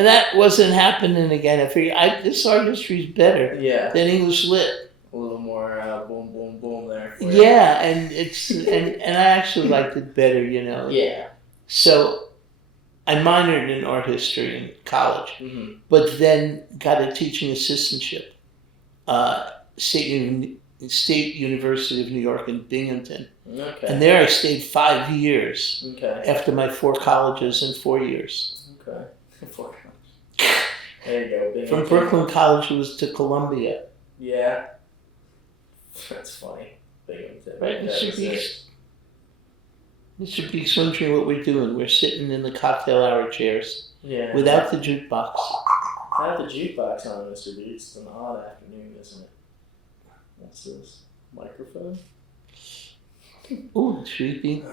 that wasn't happening again. I figured this art history is better than English lit. A little more boom, boom, boom there. Yeah, and and I actually liked it better, Yeah. So I minored in art history in college, but then got a teaching assistantship, State University of New York in Binghamton. Okay. And there I stayed 5 years. Okay. After my 4 colleges and 4 years. Okay. 4 colleges. There you go. Bing From and Brooklyn College, it was to Columbia. Yeah. That's funny. Bing and Tim. Right, Mr. Beeks? Mr. Beeks, wondering what we're doing. We're sitting in the cocktail hour chairs Yeah. without the jukebox. I have the jukebox on, Mr. Beats. It's an odd afternoon, isn't it? What's this? Microphone? Ooh, creepy.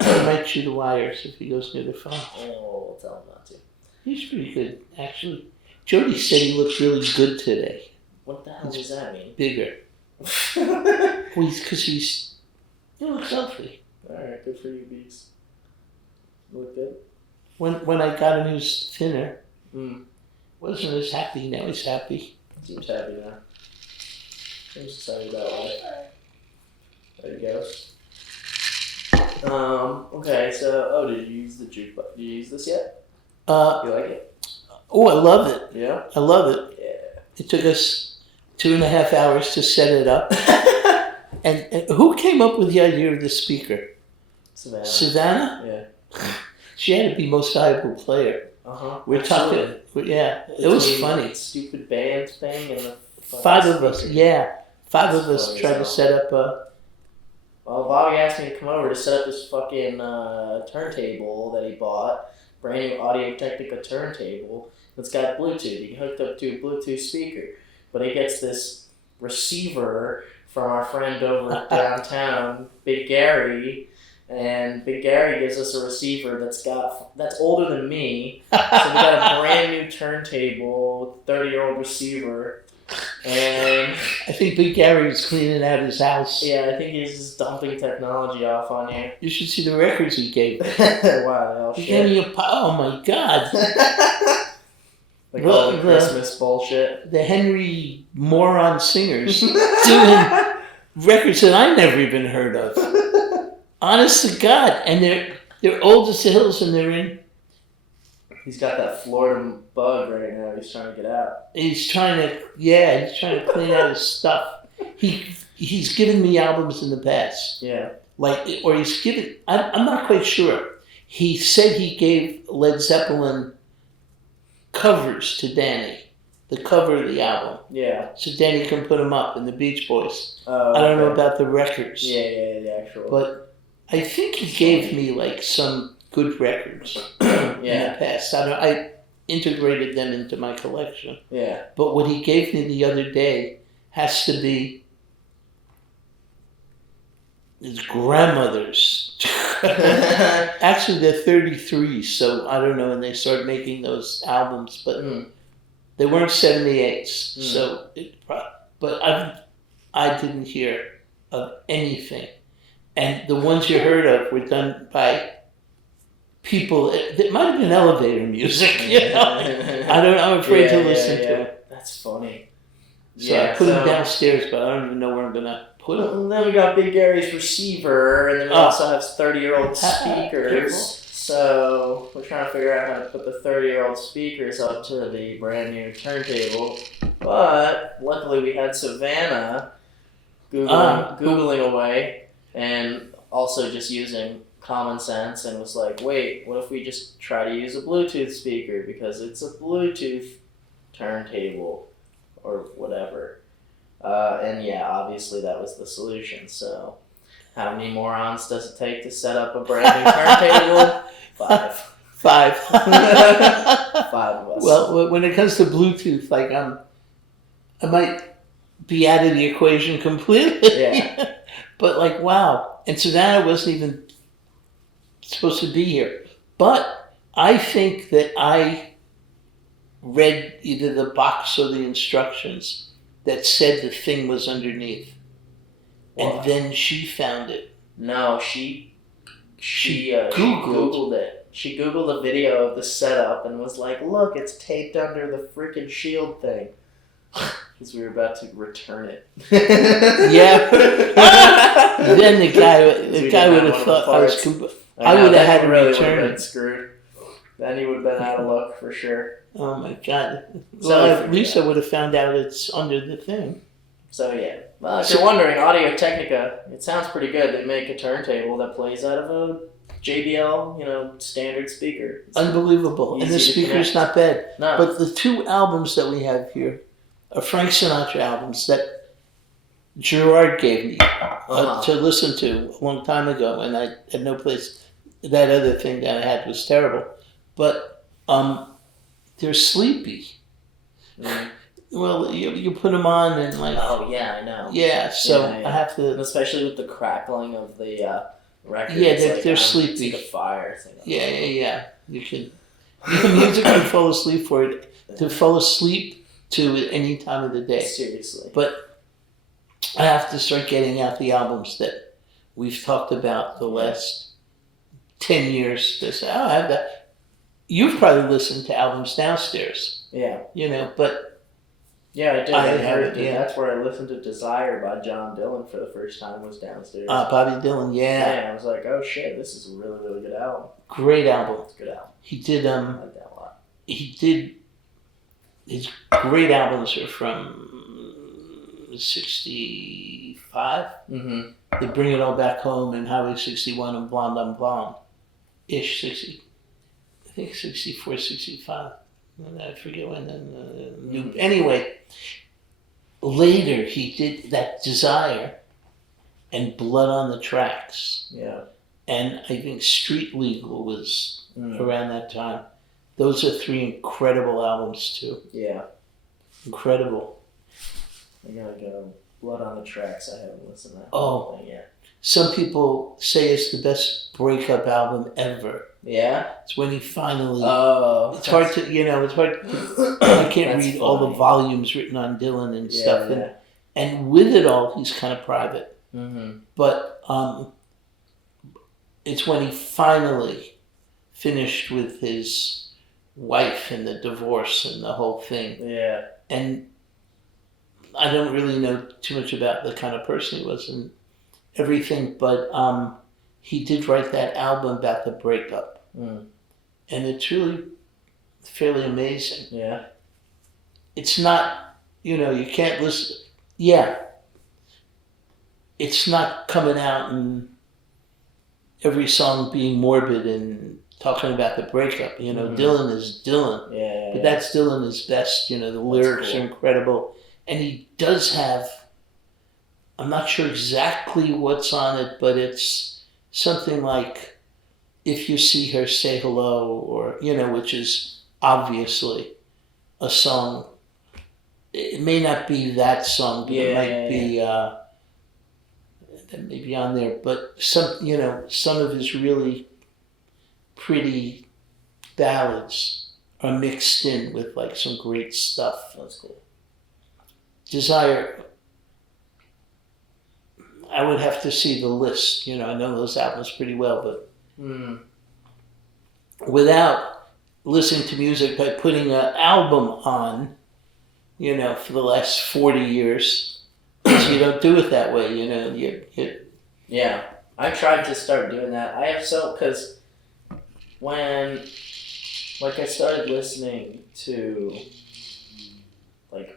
He might chew the wires if he goes near the phone. Oh, we'll tell him not to. He's pretty good, actually. Jody said he looked really good today. What the hell does that mean? Bigger. Well, because he looks healthy. Alright, good for you, Beats. Look good? When I got him, he was thinner. Wasn't as happy. Now he's happy. Seems happy now. Seems excited that way. There you go. Okay, so, did you use the jukebox? Did you use this yet? You like it? Oh, I love it. Yeah? I love it. Yeah. It took us 2.5 hours to set it up. and who came up with the idea of the speaker? Savannah. Savannah? Yeah. She had to be most valuable player. We're talking, yeah. It was funny. Stupid band thing and the 5 of us, yeah. 5 of us funny tried to set up a... Well, Bobby asked me to come over to set up this fucking turntable that he bought. Brand new Audio-Technica turntable that's got Bluetooth. He hooked up to a Bluetooth speaker. But he gets this receiver from our friend over downtown, Big Gary. And Big Gary gives us a receiver that's older than me. So we got a brand new turntable, 30-year-old receiver. And I think Big Gary was cleaning out his house. yeah, I think he's just dumping technology off on you. You should see the records he gave me. Wow, He gave me oh my God. Like all the Christmas bullshit. The Henry moron singers doing records that I never even heard of. Honest to God. And they're old as the hills and they're in. He's got that Florida bug right now. He's trying to get out. He's trying to clean out his stuff. He's given me albums in the past. Yeah. Or he's given, I'm not quite sure. He said he gave Led Zeppelin covers to Danny. The cover of the album. Yeah. So Danny can put them up in the Beach Boys. Oh, I don't know about the records. Yeah, the actual. But I think he gave me some good records in the past. I integrated them into my collection. Yeah. But what he gave me the other day has to be his grandmother's. Actually, they're 33, so I don't know when they started making those albums, but they weren't 78s. So, but I didn't hear of anything. And the ones you heard of were done by people that might have been elevator music. I'm afraid to listen to it. That's funny. So I put them downstairs, but I don't even know where I'm gonna put them. And then we got Big Gary's receiver, and then we also have 30-year-old speakers. So we're trying to figure out how to put the 30-year-old speakers up to the brand new turntable. But luckily we had Savannah Googling away and also just using common sense and was like, wait, what if we just try to use a Bluetooth speaker because it's a Bluetooth turntable or whatever. And yeah, obviously that was the solution. So how many morons does it take to set up a brand new turntable? 5. 5. 5 of us. Well, when it comes to Bluetooth, I might be out of the equation completely. Yeah. But wow. And Savannah wasn't even supposed to be here. But I think that I read either the box or the instructions that said the thing was underneath. What? And then she found it. No, she Googled it. She Googled a video of the setup and was like, look, it's taped under the freaking shield thing. Because we were about to return it. Yeah. Then the guy would have thought I would have had to return it. Screwed. Then he would have been out of luck for sure. Oh my God. So well, at least I would have found out it's under the thing. So yeah. Well, if you're wondering, Audio-Technica, it sounds pretty good. They make a turntable that plays out of a JBL, standard speaker. It's Unbelievable. And the easy to speaker's connect. not bad. No. But the 2 albums that we have here are Frank Sinatra albums that Gerard gave me to listen to a long time ago, and I had no place. That other thing that I had was terrible. But they're sleepy. Mm. Well, you put them on and like... Oh, yeah, I know. Yeah, so Yeah. I have to... And especially with the crackling of the record. Yeah, it's they're it's sleepy. like a fire. It's like, Yeah. You can music and fall asleep for it. To fall asleep to at any time of the day. Seriously. But I have to start getting out the albums that we've talked about the last 10 years. To say, I have that. You've probably listened to albums downstairs. Yeah. But... Yeah, I did. I I heard haven't, yeah. That's where I listened to Desire by John Dillon for the first time, was downstairs. Bobby Dylan, yeah. I was like, oh shit, this is a really, really good album. Great album. It's a good album. He did, I like that a lot. his great albums are from 65. Mm-hmm. They Bring It All Back Home and Highway 61 and Blonde on Blonde-ish, 60. I think 64, 65. I forget when. Anyway, later he did that Desire and Blood on the Tracks. Yeah. And I think Street Legal was around that time. Those are 3 incredible albums too. Yeah. Incredible. I gotta go. Blood on the Tracks. I haven't listened to that Oh. thing yet. Some people say it's the best breakup album ever. Yeah? It's when he finally... Oh. It's hard to, I can't That's read all the funny. volumes written on Dylan and stuff. Yeah. And with it all, he's kind of private. Mm-hmm. But it's when he finally finished with his wife and the divorce and the whole thing. Yeah. And I don't really know too much about the kind of person he was and everything, but he did write that album about the breakup. Mm. And it's really fairly amazing. Yeah. It's not, you can't listen. Yeah. It's not coming out and every song being morbid and talking about the breakup. Dylan is Dylan. Yeah. But that's Dylan is best. The lyrics cool. are incredible. And he does have, I'm not sure exactly what's on it, but it's something like, If You See Her, Say Hello, or, which is obviously a song. It may not be that song, but it might be, that may be on there. But some of his really pretty ballads are mixed in with like some great stuff. That's cool. Desire, I would have to see the list. I know those albums pretty well, but without listening to music, by putting an album on, for the last 40 years, you don't do it that way, Yeah. I tried to start doing that. Because when, I started listening to,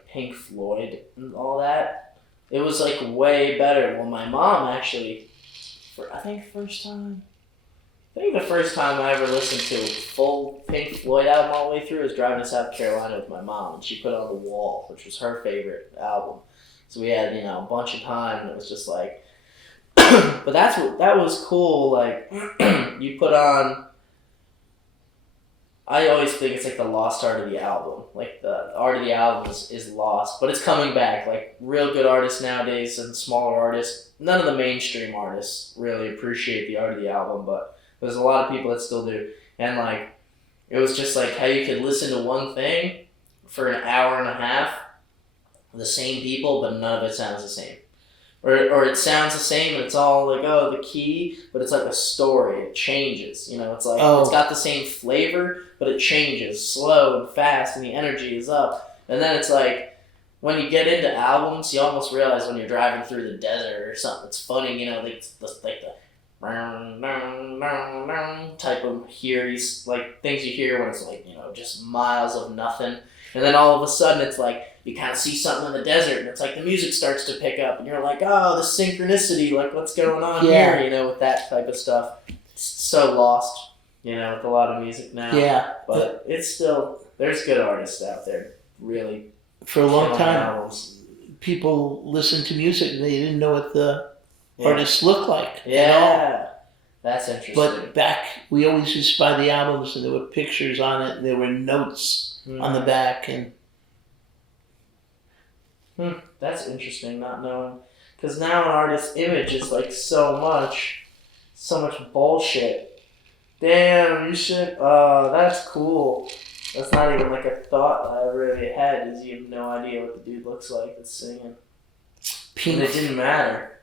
Pink Floyd and all that, it was, way better. Well, my mom actually, the first time I ever listened to a full Pink Floyd album all the way through was driving to South Carolina with my mom, and she put on The Wall, which was her favorite album. So we had, a bunch of time, and it was just like, but that was cool, you put on, I always think it's the lost art of the album. The art of the album is lost, but it's coming back. Real good artists nowadays and smaller artists, none of the mainstream artists really appreciate the art of the album, but there's a lot of people that still do. And it was just how you could listen to one thing for an hour and a half, the same people, but none of it sounds the same. Or it sounds the same and it's all the key, but it's a story. It changes. It's it's got the same flavor, but it changes slow and fast and the energy is up. And then it's when you get into albums, you almost realize when you're driving through the desert or something. It's funny, the type of things you hear when it's just miles of nothing. And then all of a sudden it's you kind of see something in the desert and it's the music starts to pick up and you're oh, the synchronicity, what's going on here, with that type of stuff. so lost, with a lot of music now. Yeah. But it's still, there's good artists out there, really. For a long killing time, albums. people listened to music and they didn't know what the artists looked like at Yeah. That's interesting. all. But we always used to buy the albums and there were pictures on it and there were notes on the back. And that's interesting, not knowing. Because now an artist's image is like so much bullshit. Damn, you should, that's cool. That's not even like a thought I really had, is you have no idea what the dude looks like that's singing. And it didn't matter.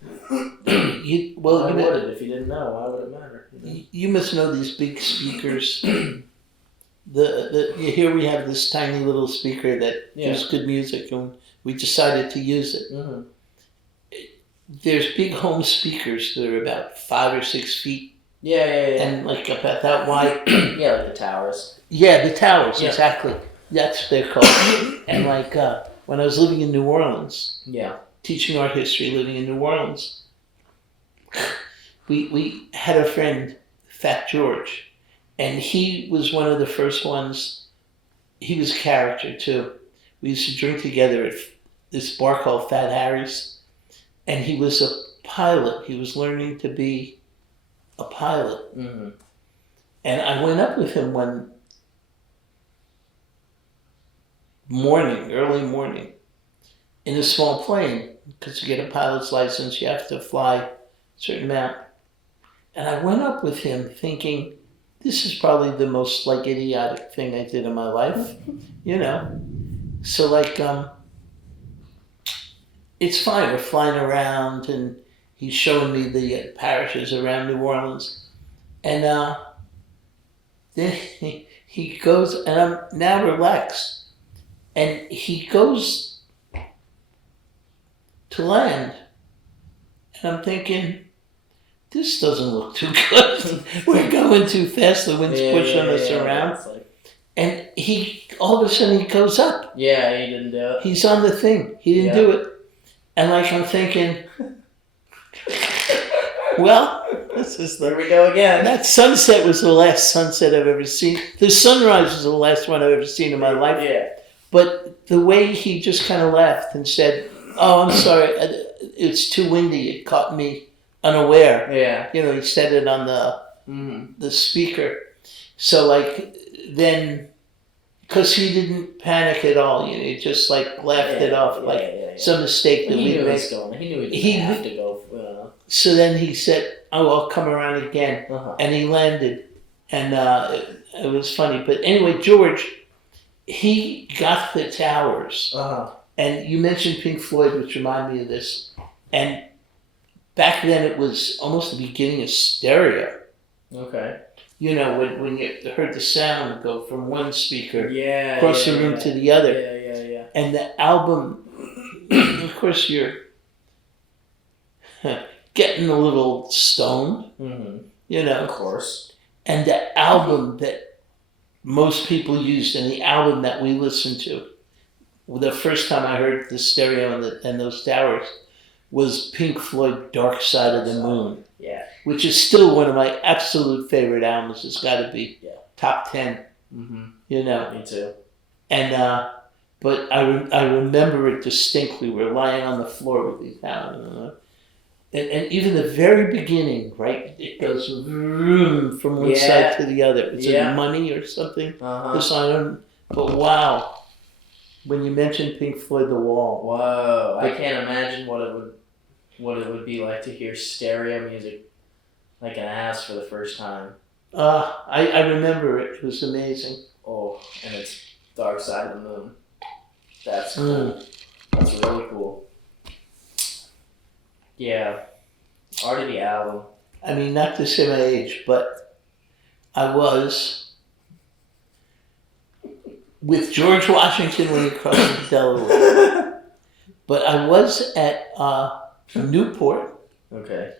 Why would it if you didn't know? Why would it matter? You must know these big speakers. Here we have this tiny little speaker that gives good music, and we decided to use it. Mm-hmm. There's big home speakers that are about 5 or 6 feet. Yeah. And like about that wide. Yeah, like the towers. Yeah, the towers, exactly. That's what they're called. And like when I was living in New Orleans, teaching art history, living in New Orleans, we had a friend, Fat George, and he was one of the first ones. He was a character too. We used to drink together at this bar called Fat Harry's, and he was a pilot. He was learning to be a pilot. Mm-hmm. And I went up with him one morning, early morning, in a small plane, because to get a pilot's license, you have to fly a certain amount. And I went up with him thinking, this is probably the most like idiotic thing I did in my life, So like, it's fine. We're flying around and he's showing me the parishes around New Orleans. And then he goes, and I'm now relaxed. And he goes to land. And I'm thinking, this doesn't look too good. We're going too fast. The wind's pushing us around. And all of a sudden he goes up. Yeah, he didn't do it. He's on the thing. He didn't do it. And like I'm thinking, well, there we go again. That sunset was the last sunset I've ever seen. The sunrise was the last one I've ever seen in my life. Yeah. But the way he just kind of laughed and said, "Oh, I'm sorry, it's too windy. It caught me unaware." Yeah. He said it on the speaker. So like then, because he didn't panic at all, he just like laughed it off some mistake that we made. He knew he didn't have to go. So then he said, "Oh, I'll come around again," and he landed, and it was funny. But anyway, George, he got the towers, and you mentioned Pink Floyd, which reminded me of this. And back then, it was almost the beginning of stereo. Okay. When you heard the sound go from one speaker across the room to the other. Yeah. And the album, of course, you're getting a little stoned, Of course. And the album that most people used and the album that we listened to, the first time I heard the stereo and those towers, was Pink Floyd Dark Side of the Moon. Yeah. Which is still one of my absolute favorite albums. It's got to be top 10. Mm-hmm. Me too. And but I remember it distinctly. We're lying on the floor with these albums, and even the very beginning, right? It goes from one side to the other. It's a Money or something. But wow, when you mentioned Pink Floyd, The Wall. Whoa! I can't imagine what it would be like to hear stereo music like in a house for the first time. I remember it. It was amazing. Oh, and it's Dark Side of the Moon. That's cool. That's really cool. Yeah. Art of the album. I mean, not to say my age, but I was with George Washington when he crossed the Delaware. But I was at Newport. Okay.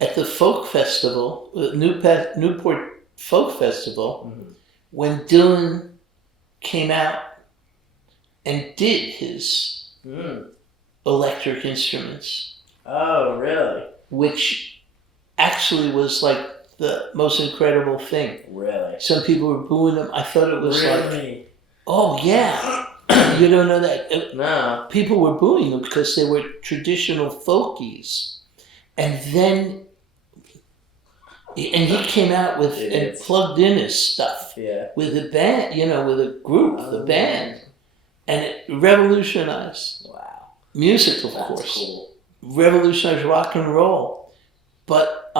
At the folk festival, Newport Folk Festival, when Dylan came out and did his electric instruments. Oh, really? Which actually was like the most incredible thing. Really? Some people were booing him. I thought it was Really? like, oh yeah, you don't know that? No. People were booing him because they were traditional folkies, and then he came out with and plugged in his stuff with a band, with a group, the band, and it revolutionized music, of course. Cool. Revolutionized rock and roll, but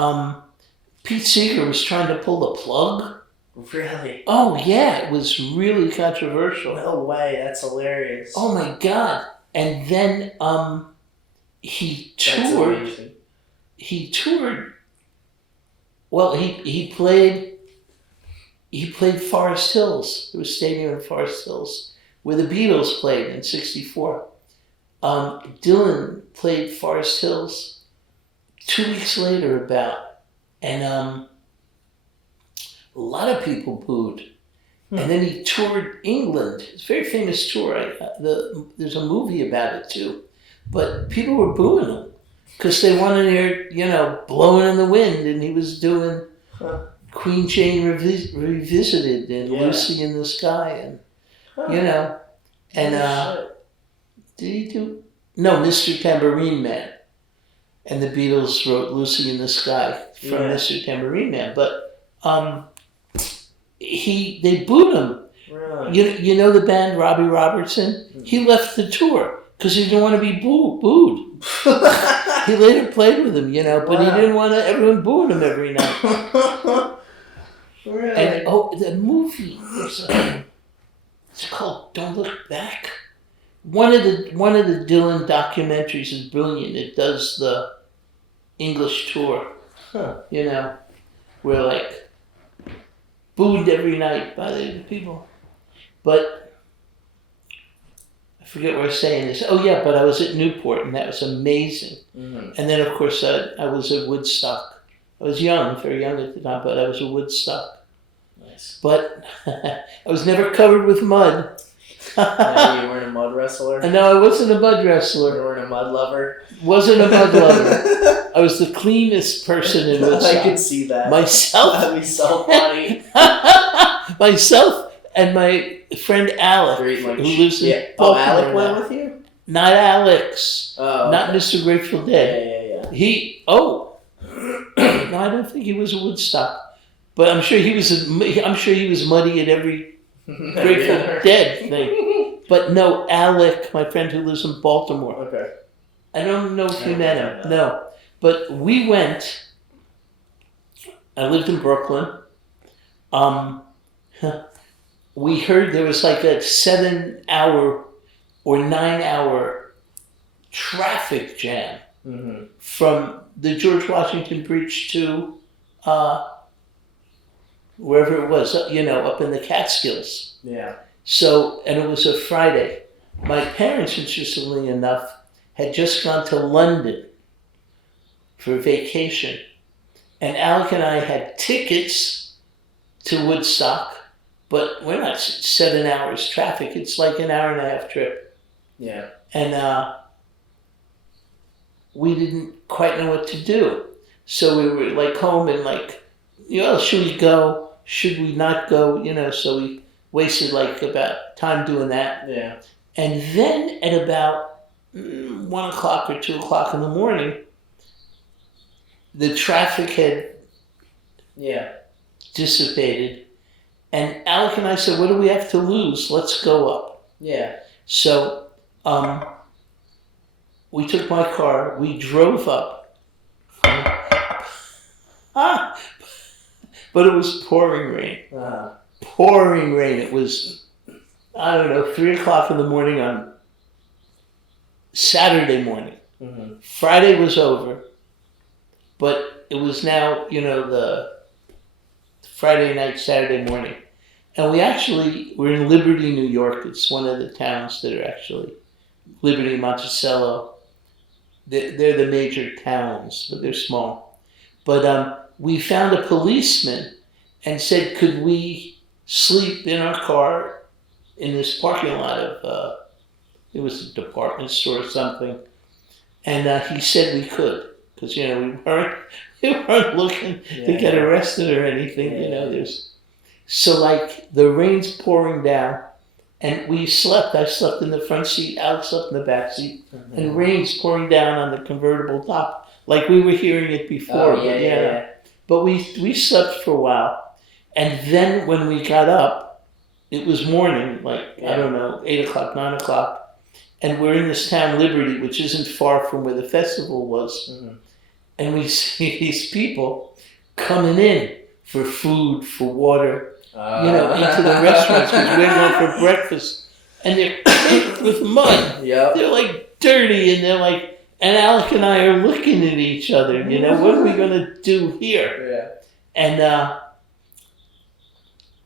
Pete Seeger was trying to pull the plug. Really? Oh yeah, it was really controversial. No way, that's hilarious. Oh my God! And then he toured. He toured. Well, he played Forest Hills. There was a stadium in Forest Hills where the Beatles played in '64. Dylan played Forest Hills 2 weeks later and a lot of people booed. And then he toured England. It's a very famous tour. There's a movie about it too. But people were booing him because they wanted to hear, Blowing in the Wind, and he was doing Queen Jane Revisited and Lucy in the Sky, and did he do? No, Mr. Tambourine Man. And the Beatles wrote Lucy in the Sky from Mr. Tambourine Man. But they booed him. Really? You know the band Robbie Robertson? He left the tour because he didn't want to be booed. He later played with him, but he didn't want everyone booing him every night. Really? And the movie it's called Don't Look Back. One of the Dylan documentaries is brilliant. It does the English tour. We're like booed every night by the people. But I forget where I was saying this. Oh yeah, but I was at Newport and that was amazing. Mm-hmm. And then of course I was at Woodstock. I was young, very young at the time, but I was at Woodstock. Nice. But I was never covered with mud. No, you weren't a mud wrestler? No, I wasn't a mud wrestler. You weren't a mud lover? Wasn't a mud lover. I was the cleanest person in Woodstock. I could see that. Myself. That'd be so funny. Myself and my friend Alec, who lives in Baltimore. Alec went with you? Not Alex. Oh. Not Mr. Grateful Dead. Yeah. No, I don't think he was a Woodstock. But I'm sure he was muddy at every Grateful Dead thing. But no, Alec, my friend who lives in Baltimore. Okay. I don't know if you met him. No. But we went. I lived in Brooklyn. We heard there was like a 7-hour or 9-hour traffic jam from the George Washington Bridge to wherever it was, up in the Catskills. Yeah. So, and it was a Friday. My parents, interestingly enough, had just gone to London for vacation. And Alec and I had tickets to Woodstock, but we're not 7 hours traffic. It's like an hour and a half trip. Yeah. And we didn't quite know what to do. So we were like home and like, should we go? Should we not go? So we wasted like about time doing that. Yeah. And then at about 1 o'clock or 2 o'clock in the morning, the traffic had dissipated. And Alec and I said, what do we have to lose? Let's go up. Yeah. So we took my car. We drove up. But it was pouring rain. Pouring rain. It was, 3 o'clock in the morning on Saturday morning. Mm-hmm. Friday was over. But it was now, the Friday night, Saturday morning. And we're in Liberty, New York. It's one of the towns that are actually, Liberty, Monticello. They're the major towns, but they're small. But we found a policeman and said, could we sleep in our car in this parking lot of, it was a department store or something. And he said we could. because we weren't looking to get arrested or anything. So like the rain's pouring down, and I slept in the front seat, Alex slept in the back seat, and rain's pouring down on the convertible top, like we were hearing it before. But we slept for a while, and then when we got up, it was morning, I don't know, 8 o'clock, 9 o'clock, and we're in this town, Liberty, which isn't far from where the festival was, and we see these people coming in for food, for water, into the restaurants, because we're going for breakfast, and they're caked with mud. They're like dirty, and they're like, and Alec and I are looking at each other, what are we going to do here? And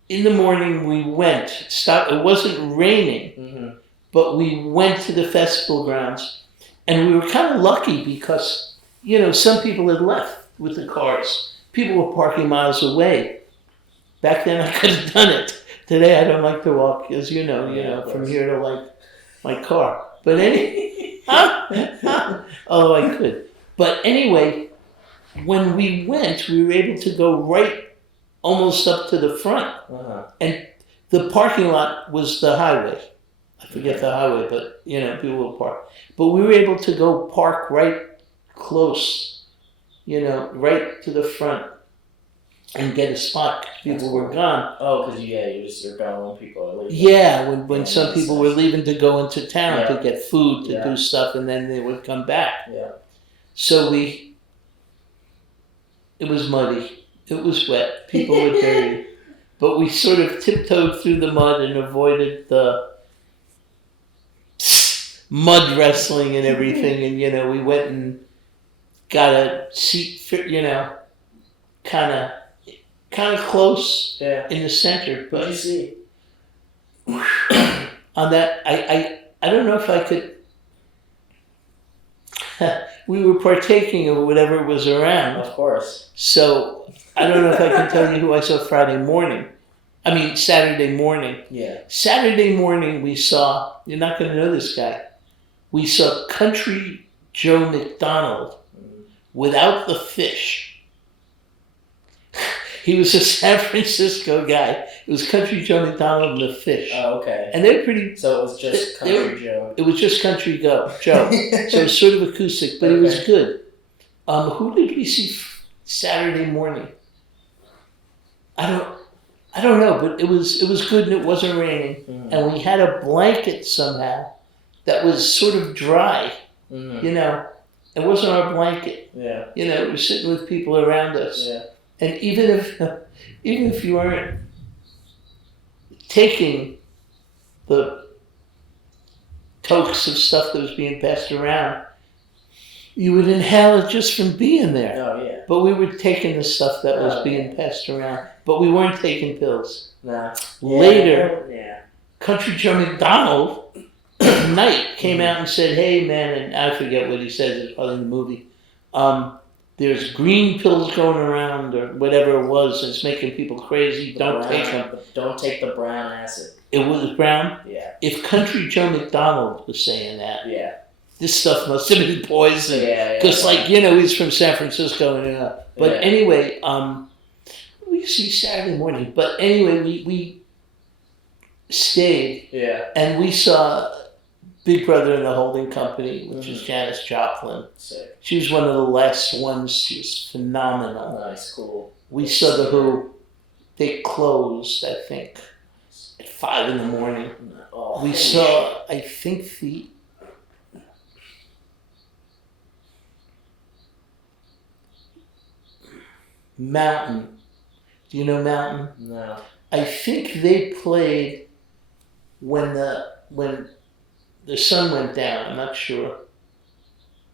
in the morning we went, it wasn't raining, but we went to the festival grounds, and we were kind of lucky because, some people had left with the cars. People were parking miles away. Back then I could have done it. Today I don't like to walk, as you know, from here to my car. But although I could. But anyway, when we went, we were able to go right almost up to the front. And the parking lot was the highway. I forget the highway, but, people will park. But we were able to go park right close, right to the front and get a spot because people were gone. Oh, because you're going when people are leaving. Yeah, when some people were leaving to go into town to get food, to do stuff, and then they would come back. So it was muddy. It was wet. People were dirty. But we sort of tiptoed through the mud and avoided the mud wrestling and everything. And, we went and got a seat, kind of close in the center. But what did you see? On that, I don't know if I could. We were partaking of whatever was around. Of course. So I don't know if I can tell you who I saw Saturday morning. Saturday morning we saw, you're not going to know this guy, we saw Country Joe McDonald without the fish. He was a San Francisco guy. It was Country Joe McDonald and the fish. Oh, okay. And they're pretty... So it was just Country Joe. It was just Country Joe. So it was sort of acoustic, but it was good. Who did we see Saturday morning? I don't know, but it was good and it wasn't raining. And we had a blanket somehow that was sort of dry. It wasn't our blanket. We were sitting with people around us. And even if you aren't taking the tokes of stuff that was being passed around, you would inhale it just from being there. Oh, yeah. But we were taking the stuff that was being passed around. But we weren't taking pills. Nah. Later, Country Joe McDonald Knight came out and said, "Hey, man," and I forget what he said, it's probably in the movie, there's green pills going around or whatever it was, and it's making people crazy. Don't take them. Don't take the brown acid. It was brown? Yeah. If Country Joe McDonald was saying that, this stuff must have been poison. Because, he's from San Francisco. But anyway, we see Saturday morning. But anyway, we stayed. And we saw Big Brother and the Holding Company, which is Janis Joplin. Sick. She was one of the last ones. She was phenomenal. Nice, cool. We saw The Who. They closed, I think, at 5 in the morning. Oh, we saw, I think, the Mountain. Do you know Mountain? No. I think they played when the sun went down. I'm not sure.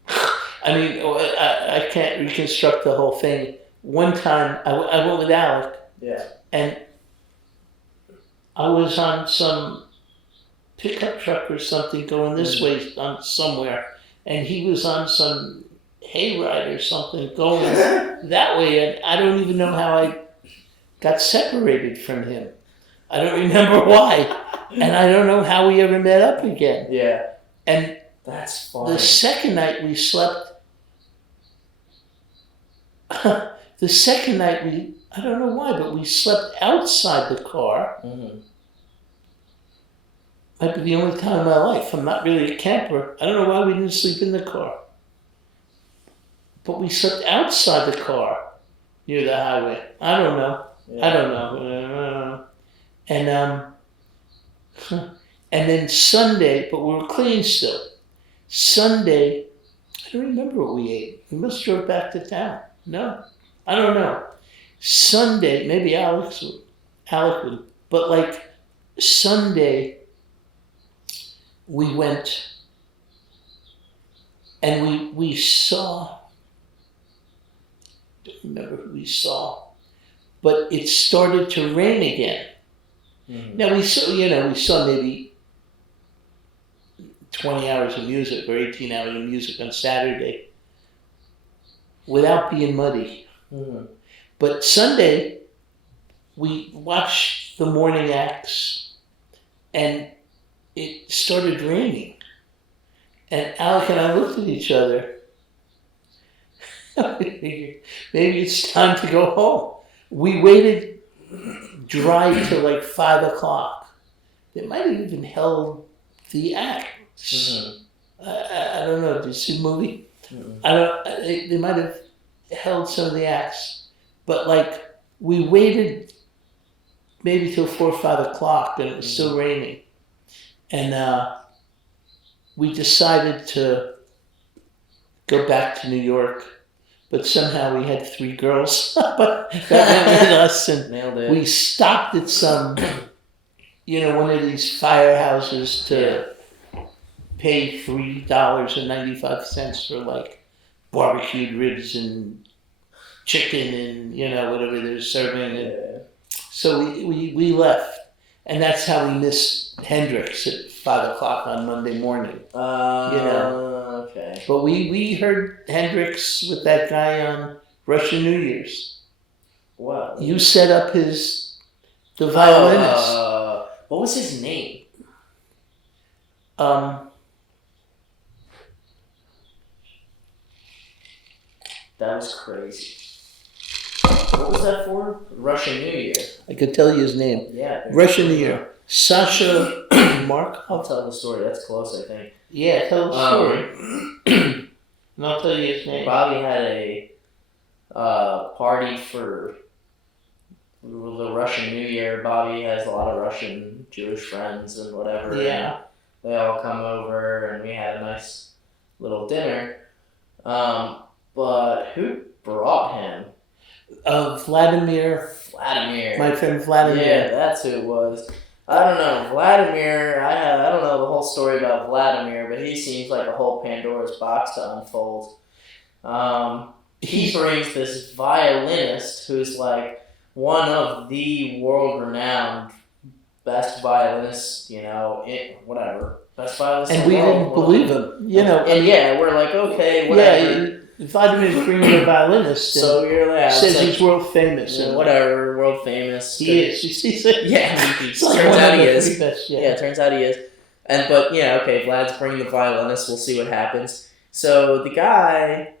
I can't reconstruct the whole thing. One time, I went with Alec. And I was on some pickup truck or something going this way on somewhere. And he was on some hayride or something going that way. And I don't even know how I got separated from him. I don't remember why. And I don't know how we ever met up again. And that's funny. The second night we slept The second night, I don't know why, but we slept outside the car. Mm-hmm. Might be the only time in my life. I'm not really a camper. I don't know why we didn't sleep in the car. But we slept outside the car near the highway. I don't know. Yeah. I don't know. And then Sunday, but we were clean still. Sunday, I don't remember what we ate. We must have drove back to town. No, I don't know. Sunday, maybe Alec would. But like Sunday, we went and we saw, I don't remember who we saw, but it started to rain again. Mm-hmm. Now we saw maybe 20 hours of music or 18 hours of music on Saturday without being muddy. Mm-hmm. But Sunday, we watched the morning acts and it started raining. And Alec and I looked at each other. Maybe it's time to go home. We waited dry till like 5 o'clock. They might have even held the acts. Mm-hmm. I don't know. Did you see the movie? Mm-hmm. They might have held some of the acts. But like, we waited maybe till 4 or 5 o'clock and it was still raining. And we decided to go back to New York, but somehow we had 3 girls but that went with us, and Nailed it. we stopped at some, one of these firehouses to pay $3.95 for like barbecued ribs and chicken and whatever they're serving. And so we left. And that's how we missed Hendrix at 5 o'clock on Monday morning. Okay. But we heard Hendrix with that guy on Russian New Year's. Wow. You set up the violinist. What was his name? That was crazy. What was that for? Russian New Year. I could tell you his name. Yeah. Russian New Year. Sasha Mark. I'll tell the story. That's close, I think. Yeah, tell the story. And I'll tell you his name. Bobby had a party for the Russian New Year. Bobby has a lot of Russian Jewish friends and whatever. Yeah. And they all come over and we had a nice little dinner. But who brought him? Vladimir. My friend Vladimir. Yeah, that's who it was. I don't know. Vladimir, I don't know the whole story about Vladimir, but he seems like a whole Pandora's box to unfold. He brings this violinist who's like one of the world-renowned best violinists, whatever. Best violinist and in the we world. didn't believe him, And we're like, okay, whatever. Yeah, Vladimir's bringing a violinist. So you're like, says he's world famous. And whatever, world famous. He is. He's yeah, turns out he is. Turns out he is. But Vlad's bringing the violinist. We'll see what happens. So the guy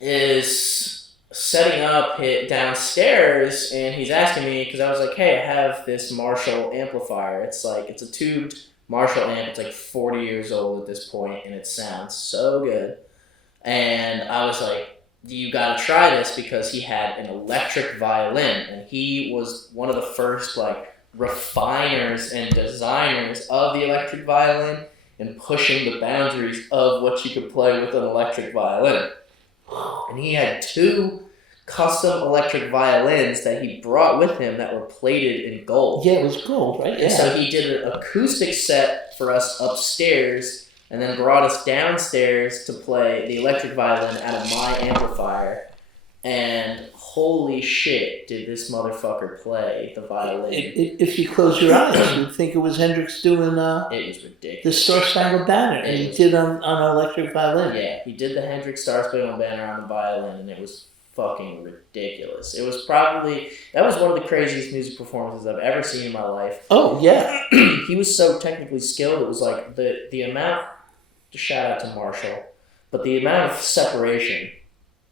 is setting up downstairs, and he's asking me because I was like, "Hey, I have this Marshall amplifier. It's a tubed Marshall amp. It's like 40 years old at this point, and it sounds so good." And I was like, you gotta try this, because he had an electric violin, and he was one of the first refiners and designers of the electric violin and pushing the boundaries of what you could play with an electric violin. And he had 2 custom electric violins that he brought with him that were plated in gold. Yeah, it was gold, right? And so he did an acoustic set for us upstairs, and then brought us downstairs to play the electric violin out of my amplifier. And holy shit, did this motherfucker play the violin. If you close your eyes, you'd think it was Hendrix doing it was ridiculous. the Star Spangled Banner. And he did on an electric violin. Yeah, he did the Hendrix Star Spangled Banner on the violin, and it was fucking ridiculous. It was that was one of the craziest music performances I've ever seen in my life. Oh, yeah. He was so technically skilled. It was like the amount, shout out to Marshall, but the amount of separation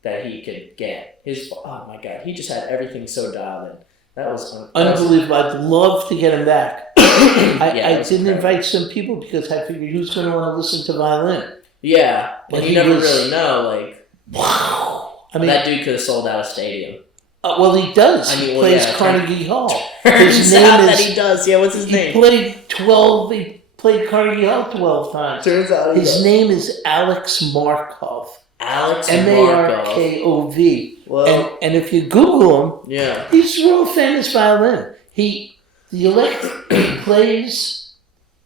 that he could get. Oh my God, he just had everything so dialed in. That was unbelievable. I'd love to get him back. I didn't invite some people because I figured who's going to want to listen to violin. Yeah, but you never really know. Like, I mean, that dude could have sold out a stadium. Well, he does. He plays Carnegie Hall. His name that he does. Yeah, what's his name? He played Carnegie Hall 12 times. Turns out his name is Alex Markov. Alex Markov. Well, and if you Google him, he's a real famous violin. He plays.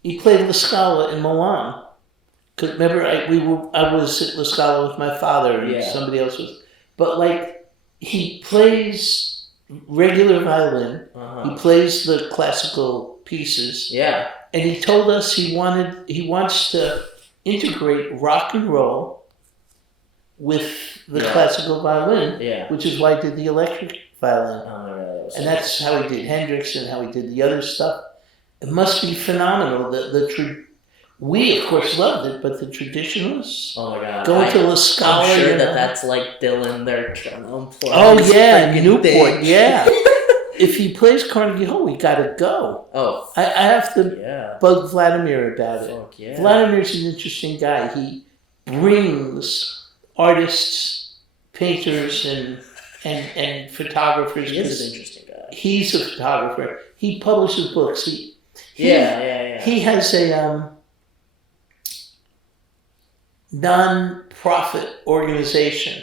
He played La Scala in Milan. Because remember, I was at La Scala with my father, and somebody else was. But like, he plays regular violin. He plays the classical pieces. Yeah. And he told us he wants to integrate rock and roll with the classical violin, which is why he did the electric violin. And that's how he did Hendrix and how he did the other stuff. It must be phenomenal. We, of course, loved it, but the traditionalists... Oh, my God. Going to La Scala... I'm sure that's like Dylan. They're trying to unplug. Oh, yeah, Newport, yeah. If he plays Carnegie Hall, we got to go. Oh. I have to bug Vladimir about it. Fuck yeah. Vladimir's an interesting guy. He brings artists, painters, and photographers. He is an interesting guy. He's a photographer. He publishes books. He has a... non-profit organization,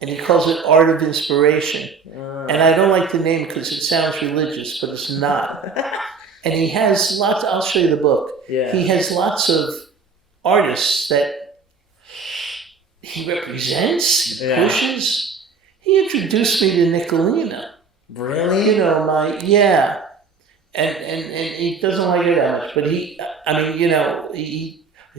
and he calls it Art of Inspiration. And I don't like the name because it sounds religious, but it's not. And he has lots. I'll show you the book. Yeah. He has lots of artists that he represents, he pushes. He introduced me to Nicolina. Really? You know, and he doesn't like it that much, but I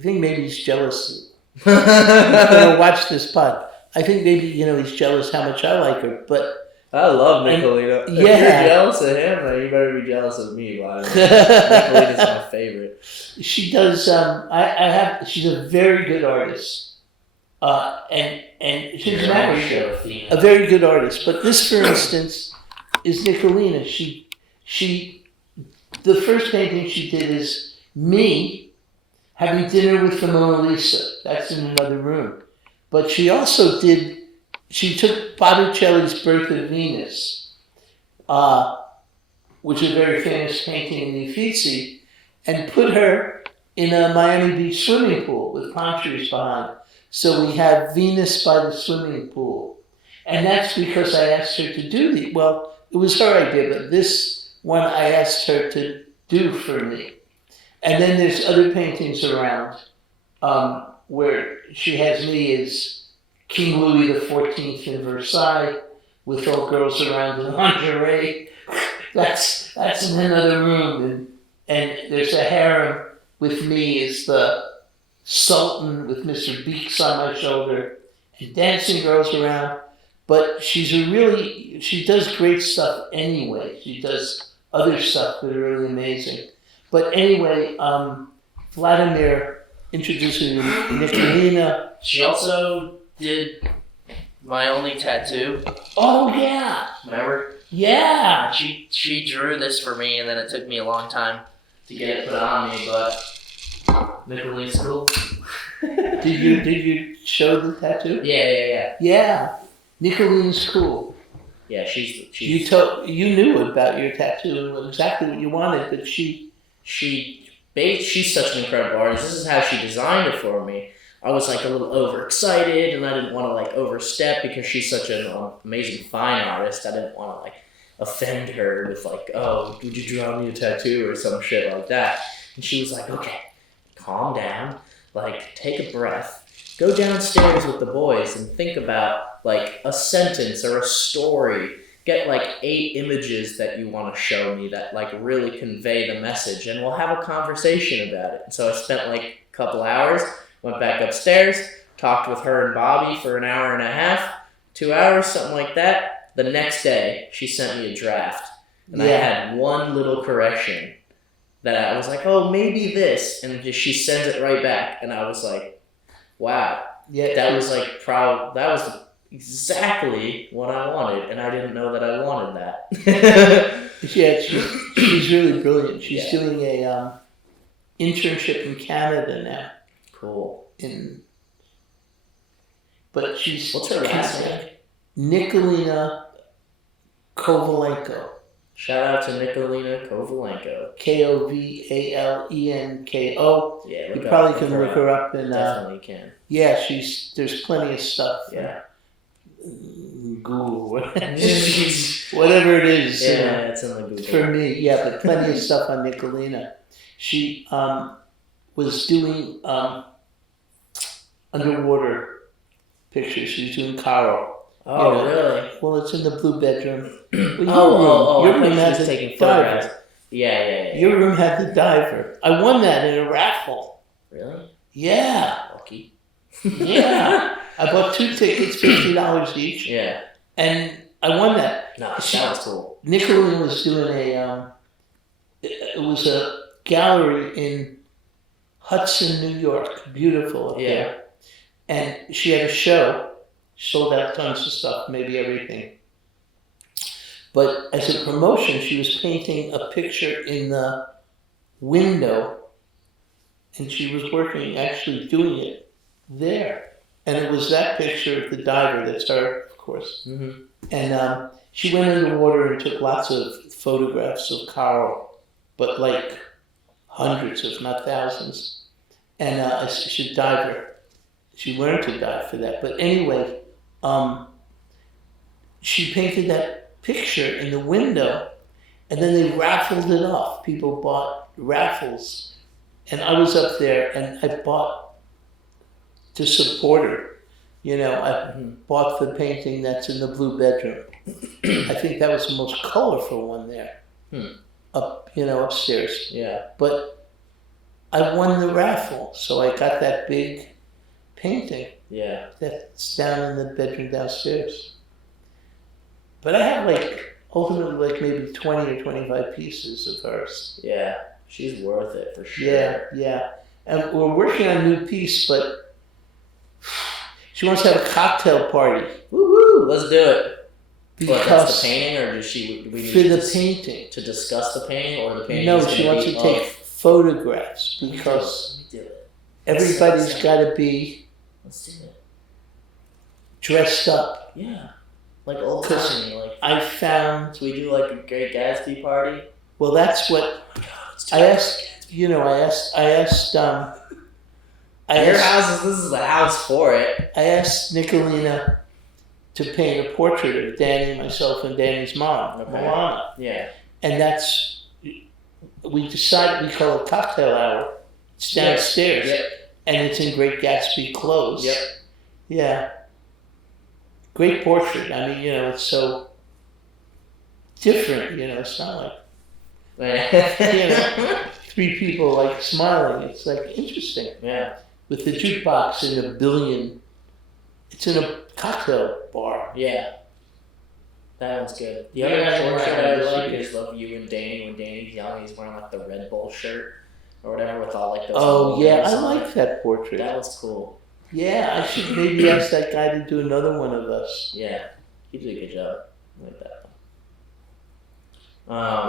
think maybe he's jealous. He's going to watch this pod. I think maybe, he's jealous how much I like her, but... I love Nicolina. If you're jealous of him, then you better be jealous of me. Nicolina's my favorite. She does, she's a very good artist. And she's married a very good artist. But this, for instance, is Nicolina. The first painting she did is me having dinner with the Mona Lisa. That's in another room. But she also she took Botticelli's Birth of Venus, which is a very famous painting in the Uffizi, and put her in a Miami Beach swimming pool with palm trees behind. So we have Venus by the swimming pool. And that's because I asked her to do it was her idea, but this one I asked her to do for me. And then there's other paintings around where she has me as King Louis XIV in Versailles with all girls around in lingerie. That's in another room. And there's a harem with me as the Sultan with Mr. Beeks on my shoulder and dancing girls around. But she does great stuff anyway. She does other stuff that are really amazing. But anyway, Vladimir introduced me to Nicolina. She also did my only tattoo. Oh, yeah. Remember? Yeah. She drew this for me, and then it took me a long time to get it put on me, but Nicolina's cool. Did you show the tattoo? Yeah. Yeah. Nicolina's cool. Yeah, she's you knew about your tattoo and exactly what you wanted, but she's such an incredible artist. This is how she designed it for me. I was like a little overexcited, and I didn't want to like overstep because she's such an amazing fine artist. I didn't want to like offend her with like, oh, would you draw me a tattoo or some shit like that? And she was like, okay, calm down, like take a breath, go downstairs with the boys and think about like a sentence or a story. Get like 8 images that you want to show me that like really convey the message, and we'll have a conversation about it. And so I spent like a couple hours, went back upstairs, talked with her and Bobby for an hour and a half, 2 hours, something like that. The next day, she sent me a draft, and I had one little correction that I was like, oh, maybe this, and she sends it right back, and I was like, wow, that was like that was exactly what I wanted, and I didn't know that I wanted that. Yeah, she's really brilliant. She's doing a internship in Canada now. Cool. But she's What's her last name? Nikolina Kovalenko. Shout out to Nikolina Kovalenko. Kovalenko. Yeah, You probably can look her up in. Definitely can. Yeah, there's plenty of stuff. Yeah. Google, whatever it is. Yeah, it's in the Google. For me, yeah, but plenty of stuff on Nikolina. She was doing underwater pictures. She was doing Carl. Oh, really? Well, it's in the blue bedroom. Well, your room had the taking diver. photographs. Yeah. Your room had the diver. I won that in a raffle. Really? Yeah. Lucky. Yeah. I bought 2 tickets, $50 each. Yeah. And I won that. No, that was cool. Nicolene was doing it was a gallery in Hudson, New York. Beautiful up there. And she had a show. Sold out tons of stuff, maybe everything. But as a promotion, she was painting a picture in the window, and she was actually doing it there. And it was that picture of the diver that started, of course. Mm-hmm. And she went underwater and took lots of photographs of Carl, but like hundreds, if not thousands. And she's a diver. She learned to dive for that. But anyway, she painted that picture in the window, and then they raffled it off. People bought raffles, and I was up there, and I bought to support her. I bought the painting that's in the blue bedroom. I think that was the most colorful one there, upstairs. Yeah. But I won the raffle, so I got that big painting. Yeah. That's down in the bedroom downstairs. But I have ultimately maybe 20 or 25 pieces of hers. Yeah. She's worth it for sure. Yeah. And we're working on a new piece, but she wants to have a cocktail party. Woohoo! Let's do it. Because that's the painting, or does painting. To discuss the painting, or the painting? No, she wants to take photographs because let me do it. Everybody's got to be Let's do it. Dressed up. Yeah. Like old timey. I found. So we do like a Great Gatsby party? Well, that's what I asked. Your house this is the house for it. I asked Nicolina to paint a portrait of Danny, myself, and Danny's mom, Milana. Yeah. And we decided we call it cocktail hour. It's downstairs. Yep. And it's in Great Gatsby clothes. Yep. Yeah. Great portrait. I mean, it's so different, it's not like, 3 people smiling. It's interesting. Yeah. With the jukebox in it's in a cocktail bar. Yeah. That one's good. The other portrait I like is of you and Danny when Danny's young. He's wearing the Red Bull shirt or whatever with all those. Oh yeah, I like that portrait. That was cool. Yeah, I should maybe ask that guy to do another one of us. Yeah, he did a good job. I like that.